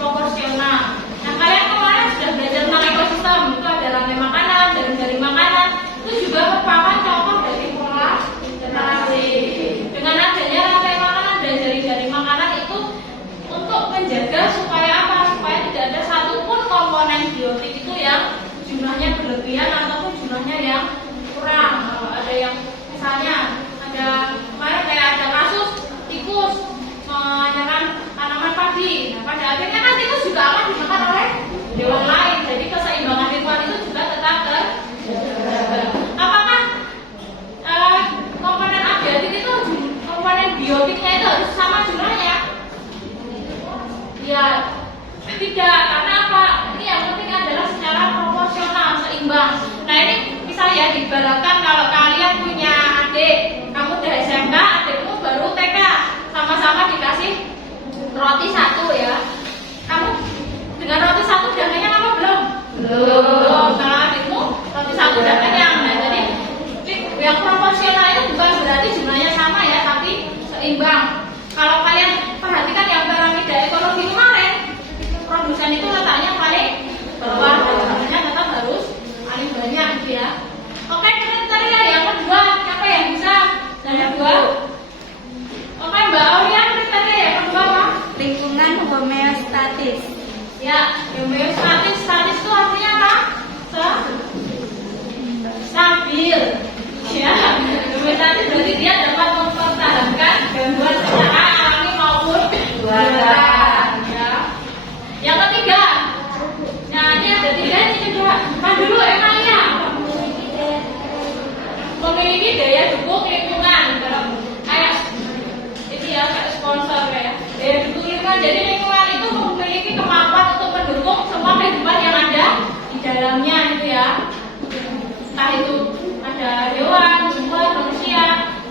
proporsional. Nah, kalian kemarin sudah belajar tentang ekosistem. Itu ada rantai makanan, jaring-jaring makanan. Itu juga merupakan contoh dari pola interaksi. Dengan adanya rantai makanan dan jaring-jaring makanan itu untuk menjaga supaya apa? Supaya tidak ada satupun komponen biotik itu yang jumlahnya berlebihan ataupun jumlahnya yang kurang. Kalau ada yang misalnya ada kemarin kayak ada kasus tikus menyerang tanaman padi. Nah, pada akhirnya kan tikus juga akan dimakan oleh hewan lain. Jadi keseimbangan lingkungan itu juga tetap terjaga. Apakah komponen abiotik itu komponen biotiknya itu harus sama jumlahnya? Ya, tidak, karena apa? Ini yang penting adalah secara proporsional, seimbang. Nah, ini bisa ya diibaratkan kalau kalian punya adik, kamu udah SMK, adikmu baru TK, sama-sama dikasih roti satu ya. Kamu dengan roti satu udah kenyang apa belum? Belum. Kalau adikmu roti satu udah kenyang. Nah, jadi yang proporsional itu bukan berarti jumlahnya sama ya, tapi seimbang. Kalau kalian perhatikan yang piramida ekologi kemarin, produsen itu letaknya paling bawah, jumlahnya tetap harus paling banyak gitu ya. Oke, kriteria yang kedua, siapa yang bisa? Yang kedua, oke Mbak Aulia, kriteria yang kedua apa? Lingkungan homeostatis. Ya, homeostatis, statis itu artinya apa? Stabil. Ya, homeostatis berarti dia dapat mempertahankan gangguan secara alami maupun buatan. Ya. Yang ketiga, nah ini ada tiga ini juga. Kan dulu Emalia memiliki daya dukung lingkungan. Kayak ini ya, kayak sponsor kayak daya dukung lingkungan. Jadi lingkungan itu memiliki kemampuan untuk mendukung semua kehidupan yang ada di dalamnya itu ya. Entah itu ada hewan, tumbuhan, manusia.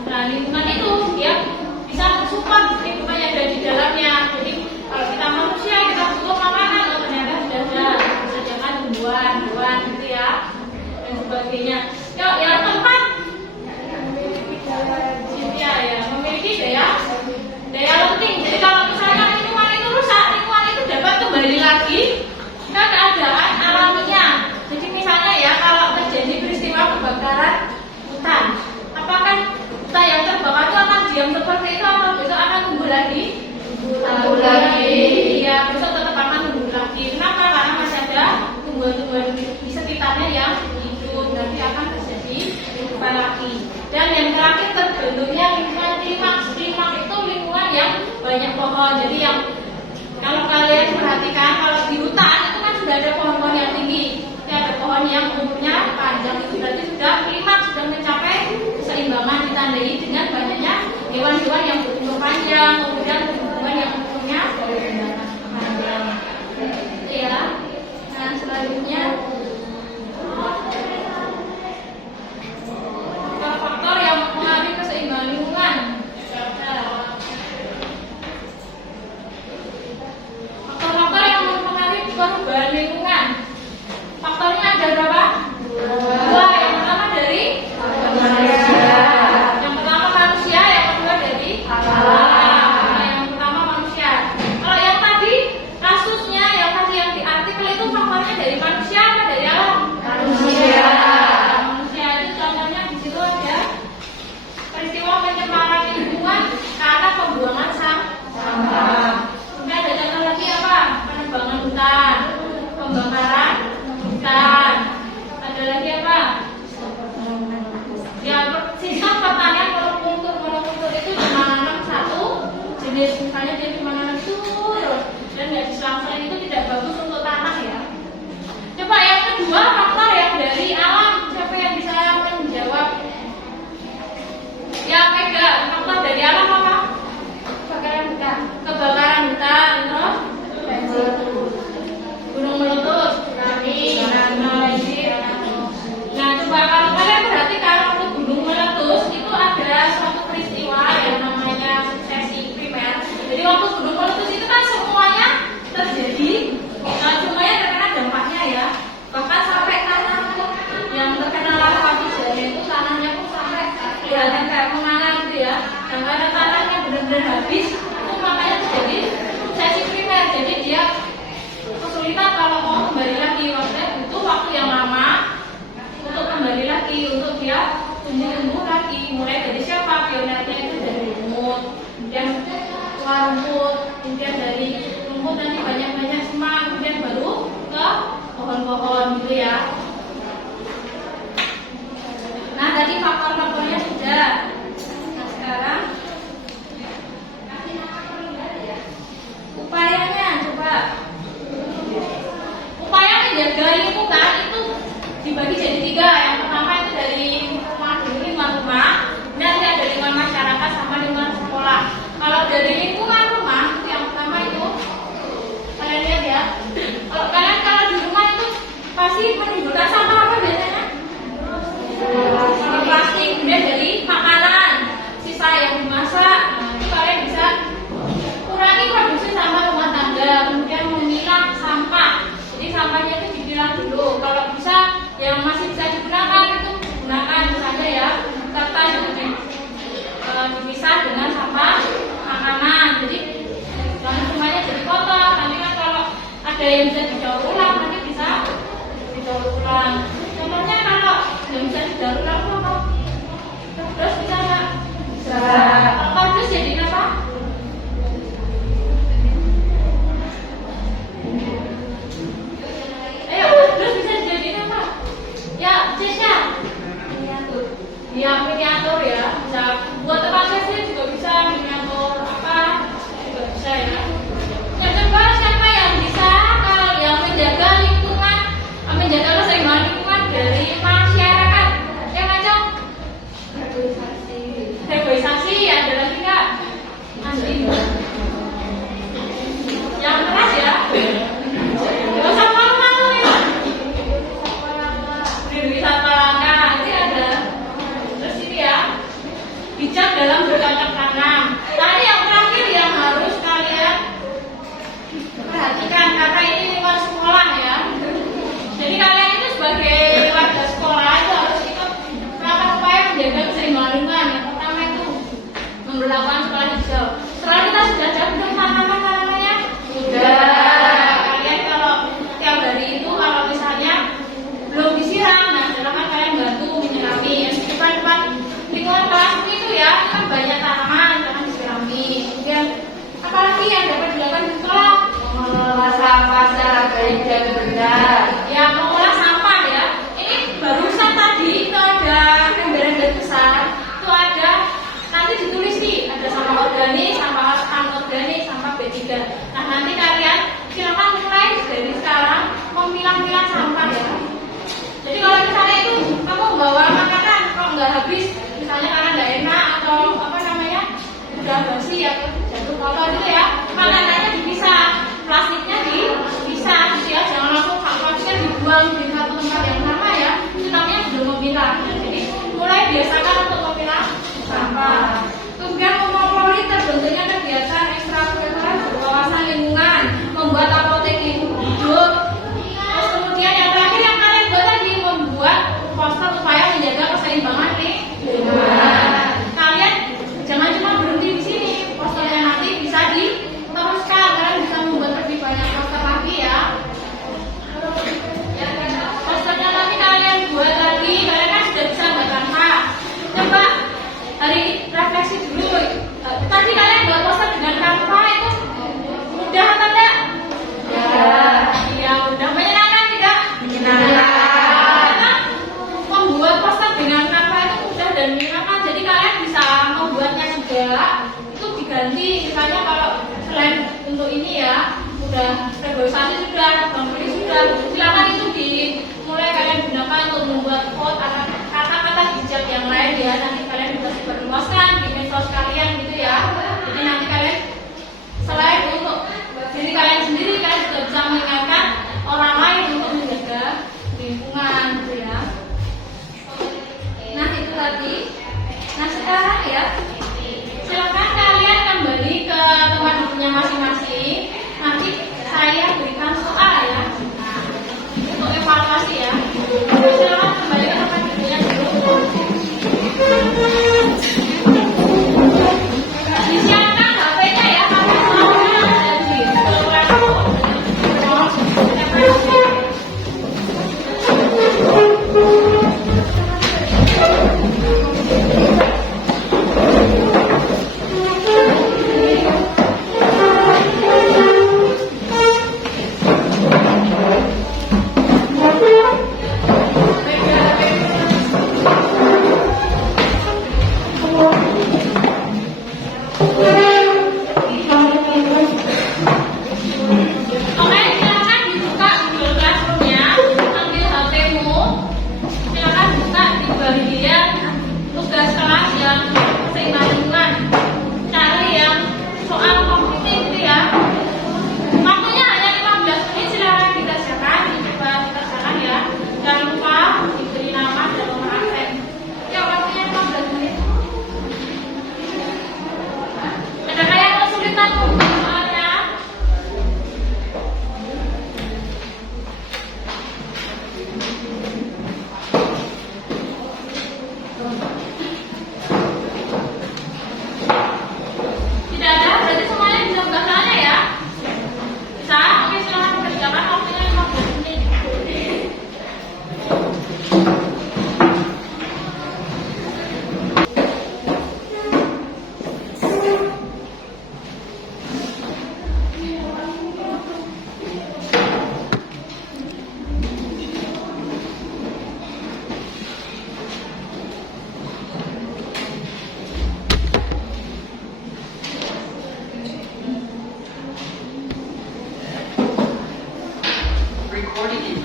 Nah, lingkungan itu dia bisa mensupport lingkungan yang ada di dalamnya. Jadi kalau kita manusia, kita butuh makanan, oh ternyata sudah ada disediakan tumbuhan, hewan gitu ya, dan sebagainya. Yuk, yang keempat, ya, memiliki daya lenting. Jadi kalau misalnya lingkungan itu rusak, lingkungan itu dapat kembali lagi ke keadaan alaminya. Jadi misalnya ya, kalau terjadi peristiwa kebakaran hutan, apakah hutan yang terbakar itu akan diam seperti itu atau besok akan tumbuh lagi? Tumbuh lagi. Iya, besok tetap akan tumbuh lagi. Kenapa? Karena masih ada tumbuhan-tumbuhan di sekitarnya yang hidup, nanti akan terjadi kehidupan lagi. Dan yang terakhir terbentuknya lingkungan klimaks. Klimaks itu lingkungan yang banyak pohon. Jadi yang kalau kalian perhatikan, kalau di hutan itu kan sudah ada pohon-pohon yang tinggi. Ada pohon yang umurnya panjang, itu berarti sudah klimaks, sudah mencapai keseimbangan, ditandai dengan banyaknya hewan-hewan yang berumur panjang, kemudian tumbuhan yang umurnya panjang. Itu ya. Nah, selanjutnya faktor yang mempengaruhi keseimbangan lingkungan. Faktor-faktor yang mempengaruhi perubahan lingkungan. Faktornya ada berapa? Dua. Yang pertama dari manusia. Yang pertama manusia, yang kedua dari alam. Nah, yang pertama manusia. Kalau yang tadi kasusnya, yang tadi yang di artikel itu faktornya dari manusia apa dari alam? Manusia. Manusia itu contohnya di situ ada peristiwa pencemaran lingkungan karena pembuangan sampah. Kemudian ada contoh lagi apa? Penebangan hutan, pembakaran hutan. Ada lagi apa? Ya, sistem pertanian monokultur itu menanam satu jenis, misalnya dia cuma nanam terus dan nggak diselang-seling, itu tidak bagus untuk tanah ya. Coba yang kedua, faktor yang dari alam. Siapa yang bisa menjawab? Ya, Mega. Faktor dari alam apa? Kebakaran hutan. Kebakaran hutan, terus gunung meletus, tsunami, nah coba kalau kalian perhatikan waktu gunung meletus itu ada suatu peristiwa yang namanya suksesi primer. Jadi waktu gunung meletus itu kan semuanya terjadi rumput, kemudian dari rumput nanti banyak-banyak semak, kemudian baru ke pohon-pohon gitu ya. Nah tadi faktor-faktornya sudah. Nah sekarang upayanya coba. Upaya menjaga lingkungan itu dibagi jadi 3. Yang pertama itu dari lingkungan rumah, nanti ada lingkungan masyarakat sama lingkungan sekolah. Kalau dari lingkungan rumah itu yang pertama itu kalian lihat ya. Kalau di rumah itu pasti menimbulkan sampah apa biasanya? Sampah plastik. Kemudian dari makanan sisa yang dimasak, itu kalian bisa kurangi produksi sampah rumah tangga. Kemudian memilah sampah. Jadi sampahnya itu dipilah dulu. Kalau bisa yang masih bisa digunakan itu gunakan saja ya. Kertas itu dipisah dengan sampah makanan. Jadi jangan semuanya jadi kotor. Nanti kan kalau ada yang bisa didaur ulang nanti bisa didaur ulang. Contohnya kalau yang bisa didaur ulang itu apa? Terus bisa nggak? Bisa. Kalau terus jadi apa? Ayo, terus bisa dijadiin apa? Ya, Cesya. Miniatur. Ya, miniatur ya. Bisa buat tempat Cesya juga bisa miniatur apa? Juga bisa ya. Yang kedua, siapa yang bisa kalau yang menjaga lingkungan, menjaga keseimbangan lingkungan dari masyarakat? Yang ngajak? Reboisasi. Ada lagi nggak? Masih. Yang keras ya. Gak usah malu-malu ya. Melindungi satwa langka. Nanti ada. Terus ini ya, bijak dalam bercocok tanam. Nah ini yang terakhir yang harus kalian perhatikan karena ini lingkungan sekolah ya. Jadi kalian itu sebagai warga sekolah itu harus ikut melakukan upaya menjaga keseimbangan lingkungan. Yang pertama itu memperlakukan sekolah hijau. Setelah kita sudah jawab tentang tanaman-tanamannya, sudah. Kalian kalau tiap hari itu kalau misalnya belum disiram, nah silakan kalian bantu menyirami. Yang di depan lingkungan kelasmu itu ya, kan banyak tanaman, jangan disirami. Kemudian apalagi yang dapat dilakukan di sekolah? Mengelola sampah secara baik dan benar. Ya, mengolah sampah ya. Ini barusan tadi itu ada ember-ember besar, itu ada nanti ditulis nih, ada sampah organik, sampah anorganik, sampah B3. Nah nanti kalian silakan mulai dari sekarang memilah-milah sampah ya. Jadi kalau misalnya itu kamu bawa makanan kok nggak habis, misalnya karena nggak enak atau apa namanya udah basi ya, jatuh kotor gitu ya, makanannya dipisah, plastiknya dipisah, gitu ya. Jangan langsung plastiknya dibuang di satu tempat yang sama ya. Itu namanya belum memilah. Jadi mulai biasakan untuk memilah sampah. Kemudian memotori terbentuknya kegiatan ekstrakurikuler berwawasan lingkungan, membuat apotek hidup. Terus kemudian yang terakhir yang kalian buat tadi membuat poster upaya menjaga keseimbangan lingkungan. Kalian jangan cuma berhenti di sini, posternya nanti bisa diteruskan. Kalian bisa membuat lebih banyak poster lagi ya. Posternya nanti kalian buat lagi, kalian kan sudah bisa nggak Canva. Coba hari ini refleksi dulu. Tadi kalian buat poster dengan Canva itu mudah atau enggak? Ya, mudah. Menyenangkan tidak? Menyenangkan. Membuat poster dengan Canva itu mudah dan menyenangkan. Jadi kalian bisa membuatnya juga. Itu diganti, misalnya kalau selain untuk ini ya, udah reboisasi sudah, bangkuli sudah. Silakan itu dimulai kalian gunakan untuk membuat quote kata-kata bijak yang lain ya. Nanti kalian bisa sebarluaskan di medsos kalian gitu ya. Jadi nanti kalian selain untuk diri kalian sendiri, kalian juga bisa mengingatkan orang lain untuk menjaga lingkungan gitu ya. Nah itu tadi. Nah sekarang ya, silakan kalian kembali ke tempat duduknya masing-masing. Nanti saya berikan soal ya. Untuk evaluasi ya. Silakan kembali ke tempat duduknya dulu. Bisa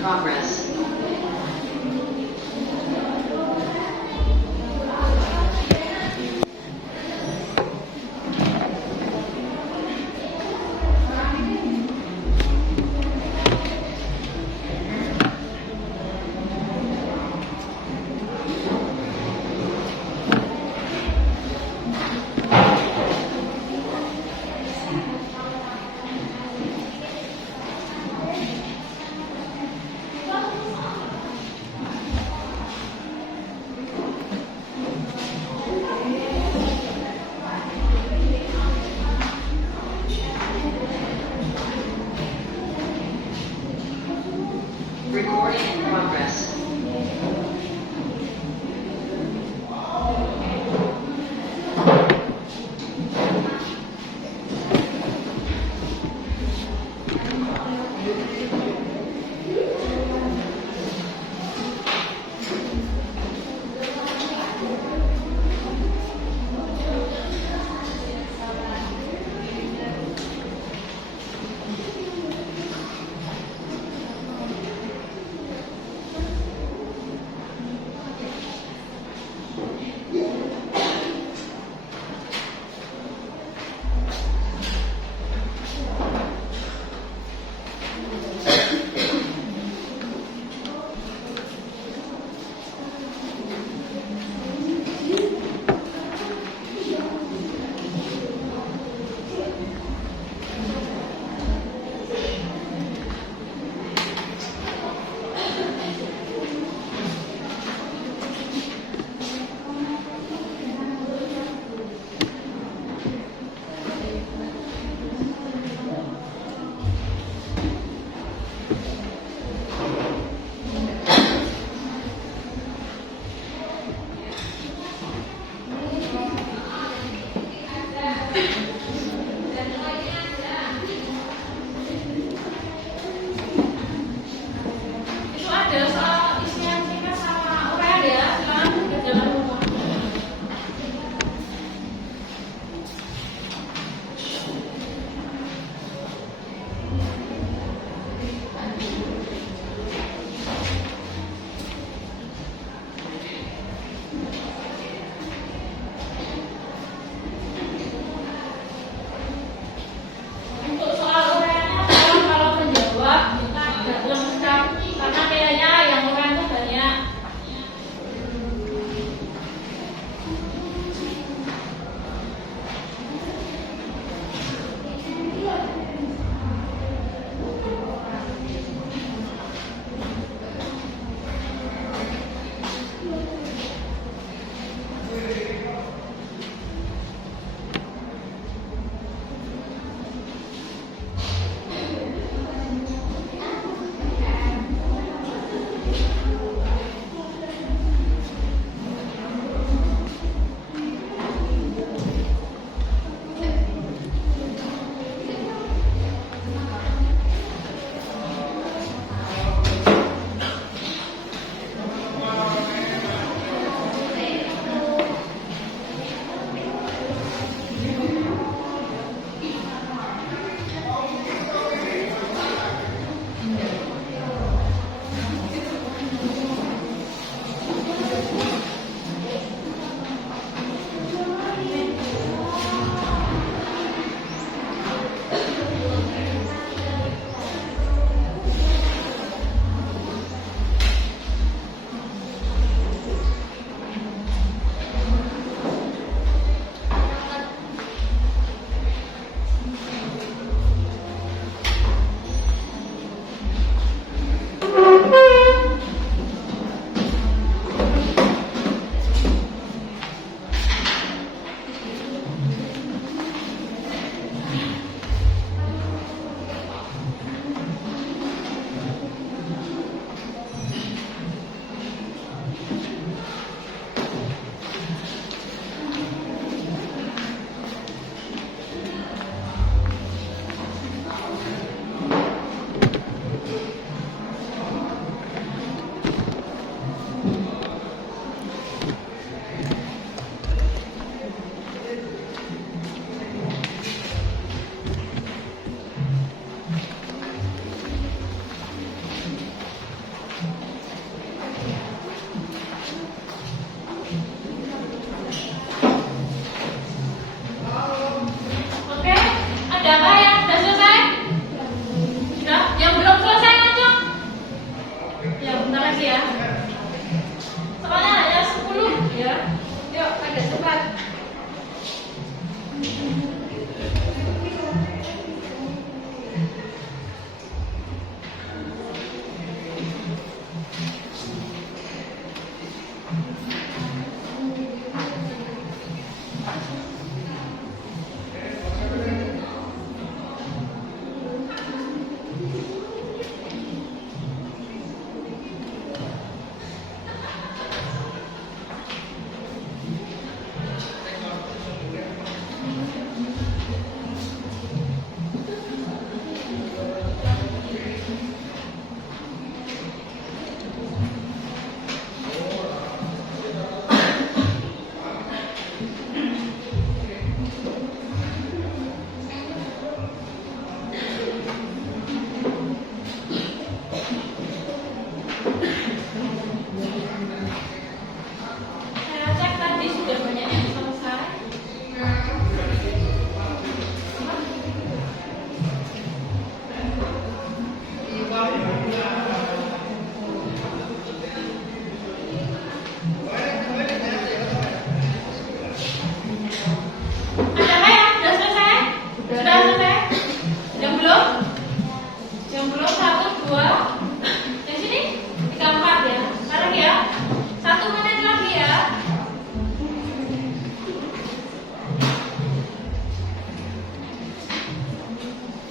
progress.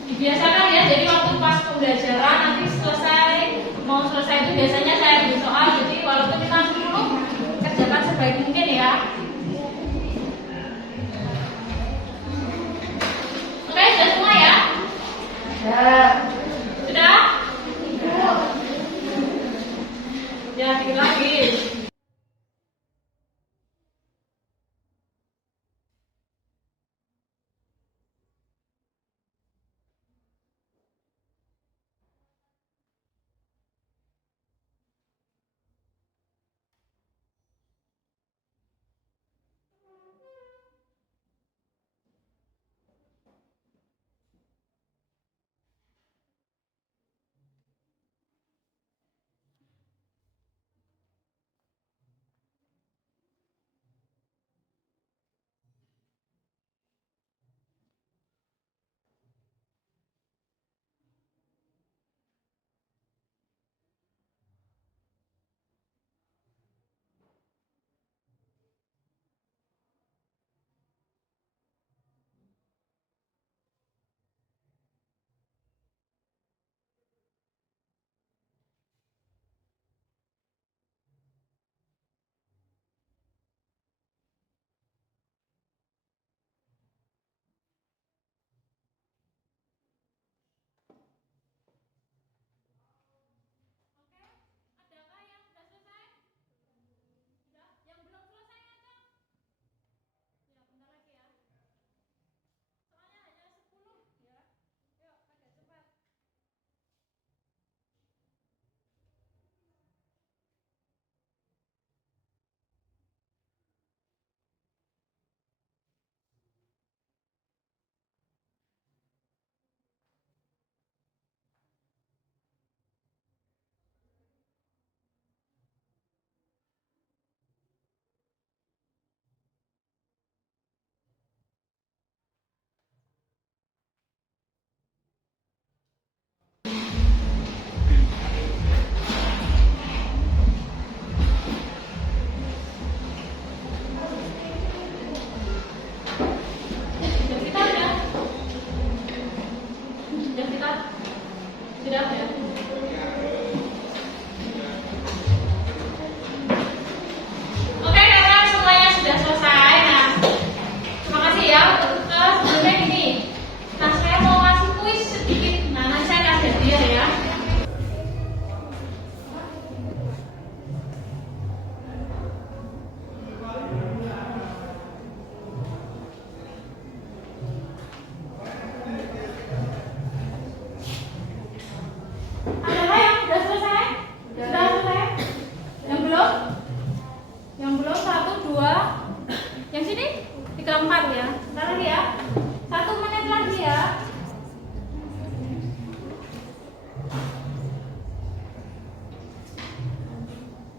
Dibiasakan ya, jadi waktu pas pembelajaran nanti mau selesai itu biasanya saya beri soal, jadi walaupun kita 10 kerjakan sebaik mungkin ya. Oke, sudah semua ya? Sudah? Ya, dikit lagi. Adakah yang sudah selesai? Sudah? Yang belum selesai aja? Ya, bentar lagi ya. Soalnya hanya 10 ya. Yuk, pada cepat. Sudah kita ya? Sudah kita? Sudah ya? Oke, karena semuanya sudah selesai. Nah, terima kasih ya. Sebelumnya gini. Nah, saya mau ngasih kuis sedikit. Nah, nanti saya kasih hadiah ya. Adakah yang sudah selesai? Sudah selesai? Yang belum? Yang belum 1, 2. Yang sini 3, 4 ya. Bentar lagi ya. 1 menit lagi ya.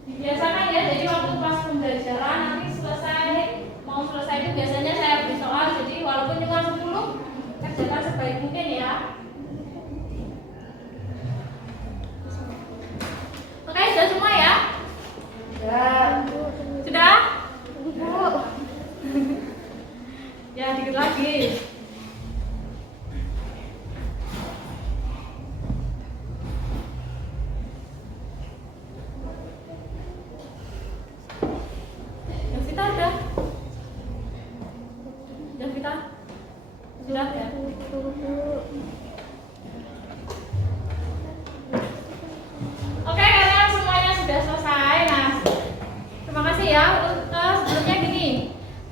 Dibiasakan ya, jadi waktu pas pembelajaran nanti mau selesai itu biasanya saya beri soal, jadi walaupun cuma 10 kerjakan sebaik mungkin ya. Oke, sudah semua ya? Sudah? Ya, dikit lagi. Yang kita ada? Yang kita? Sudah ya? Oke, karena semuanya sudah selesai. Nah, terima kasih ya. Sebelumnya gini.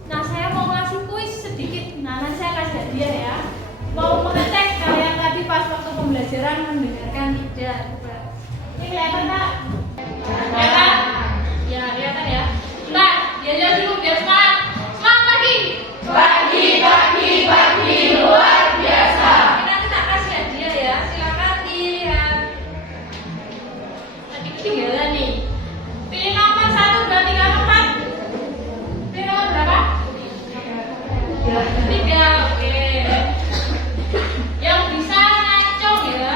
Nah, saya mau ngasih kuis sedikit. Nah, nanti saya kasih hadiah ya. Mau mengecek kalian tadi pas waktu pembelajaran mendengarkan tidak? Ini kelihatan tak? Kelihatan? Ya, kelihatan ya. Nah, diajar dulu biar semangat. Semangat lagi. Pagi luar biasa. Ini nanti tak kasih hadiah ya. Silakan dilihat. Tadi ketinggalan nih. Pilih nomor 1, 2, 3, 4. Pilih nomor berapa? 3. Oke. Yang bisa naik cong ya.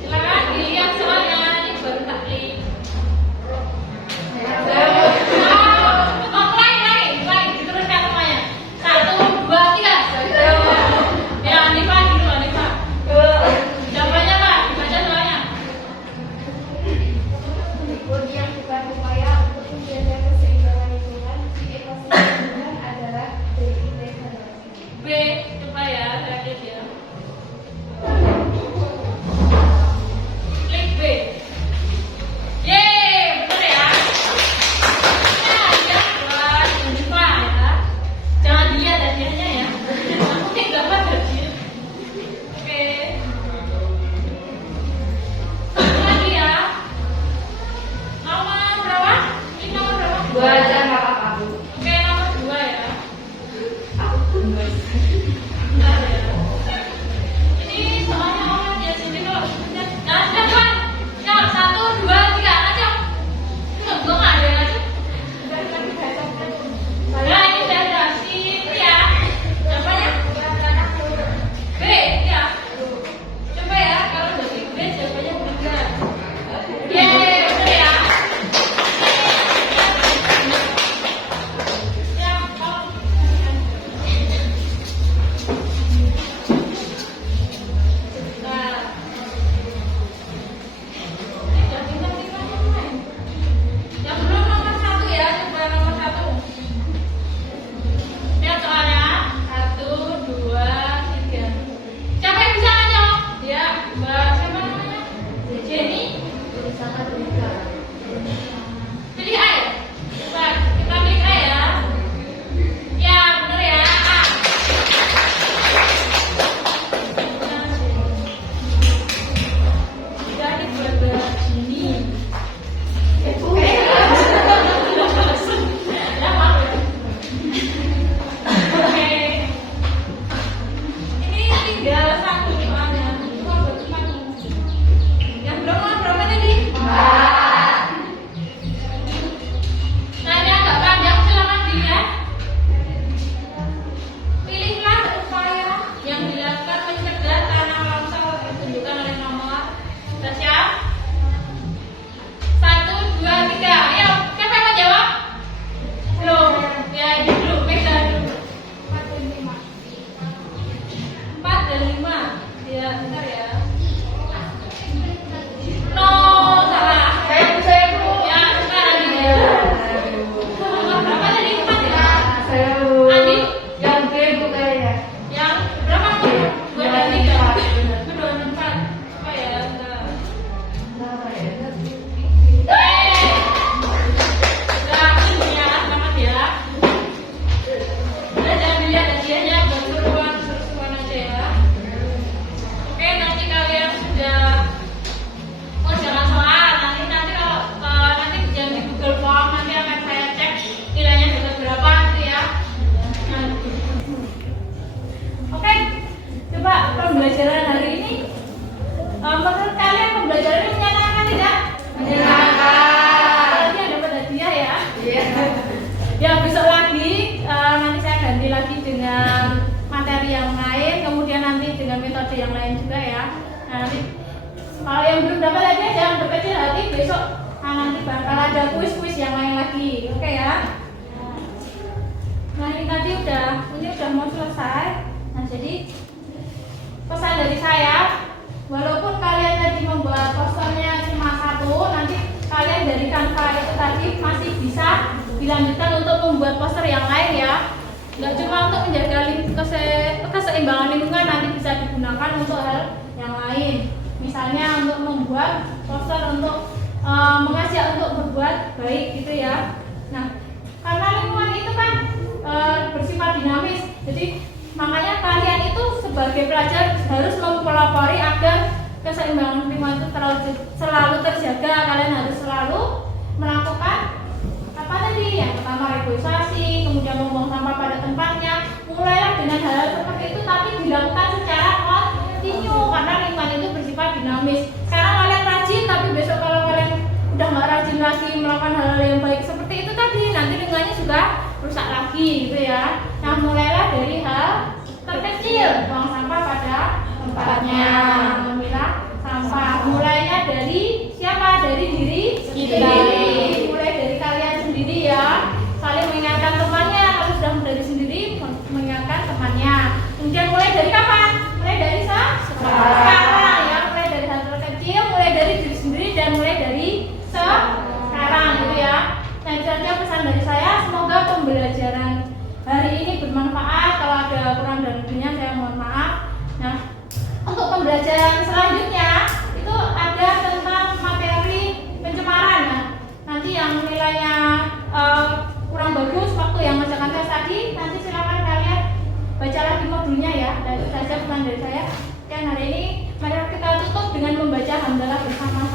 Silakan dilihat soalnya ini baru taklim. bentar ya. No, salah. Saya Bu. Ya, sekarang dia. Nomor berapa tadi? 4 ya? Saya Bu. Andi? Yang B Bu kayaknya. Yang berapa Bu? 2 dan 3. Kedua dan 4. Apa ya? Udah, ini ya, selamat ya. Udah jangan dilihat hadiahnya buat seruan aja ya. Oke, nanti kalian sudah jangan soal nanti kalau nanti jangan di Google Form, nanti akan saya cek nilainya dapat berapa gitu ya. Oke, coba pembelajaran hari ini menurut kalian pembelajaran ini menyenangkan tidak? Menyenangkan. Nanti dapat hadiah ya. Ya, besok lagi nanti saya ganti lagi dengan materi yang lain, kemudian nanti dengan metode yang lain juga ya. Nah, nanti kalau yang belum dapat hadiah jangan berkecil hati, besok nanti bakal ada kuis-kuis yang lain lagi. Oke ya. Nah, ini tadi udah mau selesai. Nah, jadi pesan dari saya, walaupun kalian tadi membuat posternya cuma 1, nanti kalian dari Canva itu tadi masih bisa dilanjutkan untuk membuat poster yang lain ya. Nggak cuma untuk menjaga keseimbangan lingkungan, nanti bisa digunakan untuk hal yang lain. Misalnya untuk membuat poster untuk mengajak untuk berbuat baik gitu ya. Nah, karena lingkungan itu kan bersifat dinamis, jadi makanya kalian itu sebagai pelajar harus mempelopori agar keseimbangan lingkungan itu selalu terjaga. Kalian harus selalu melakukan apa tadi? Yang pertama reboisasi, kemudian membuang sampah pada tempatnya. Mulailah dengan hal seperti itu, tapi dilakukan secara kontinu karena lingkungan itu bersifat dinamis. Sekarang kalian rajin, tapi besok kalau kalian udah nggak rajin lagi melakukan hal-hal yang baik seperti itu tadi, nanti lingkungannya juga rusak lagi gitu ya. Nah, mulailah dari hal terkecil, buang sampah pada tempatnya, memilah sampah. Mulainya dari siapa? Dari diri sendiri. Mulai dari kalian sendiri ya. Saling mengingatkan temannya, kalau sudah dari sendiri mengingatkan temannya. Kemudian mulai dari kapan? Mulai dari sekarang ya. Mulai dari hal terkecil, mulai dari diri sendiri dan mulai dari sekarang gitu ya. Nah, itu saja pesan dari saya. Semoga pembelajaran hari ini bermanfaat. Kalau ada kurang dan lebihnya saya mohon maaf. Nah, untuk pembelajaran selanjutnya itu ada tentang materi pencemaran. Nah, nanti yang nilainya kurang bagus waktu yang mengerjakan tes tadi, nanti silakan kalian baca lagi modulnya ya. Dan itu saja pesan dari saya. Dan hari ini mari kita tutup dengan membaca hamdalah bersama.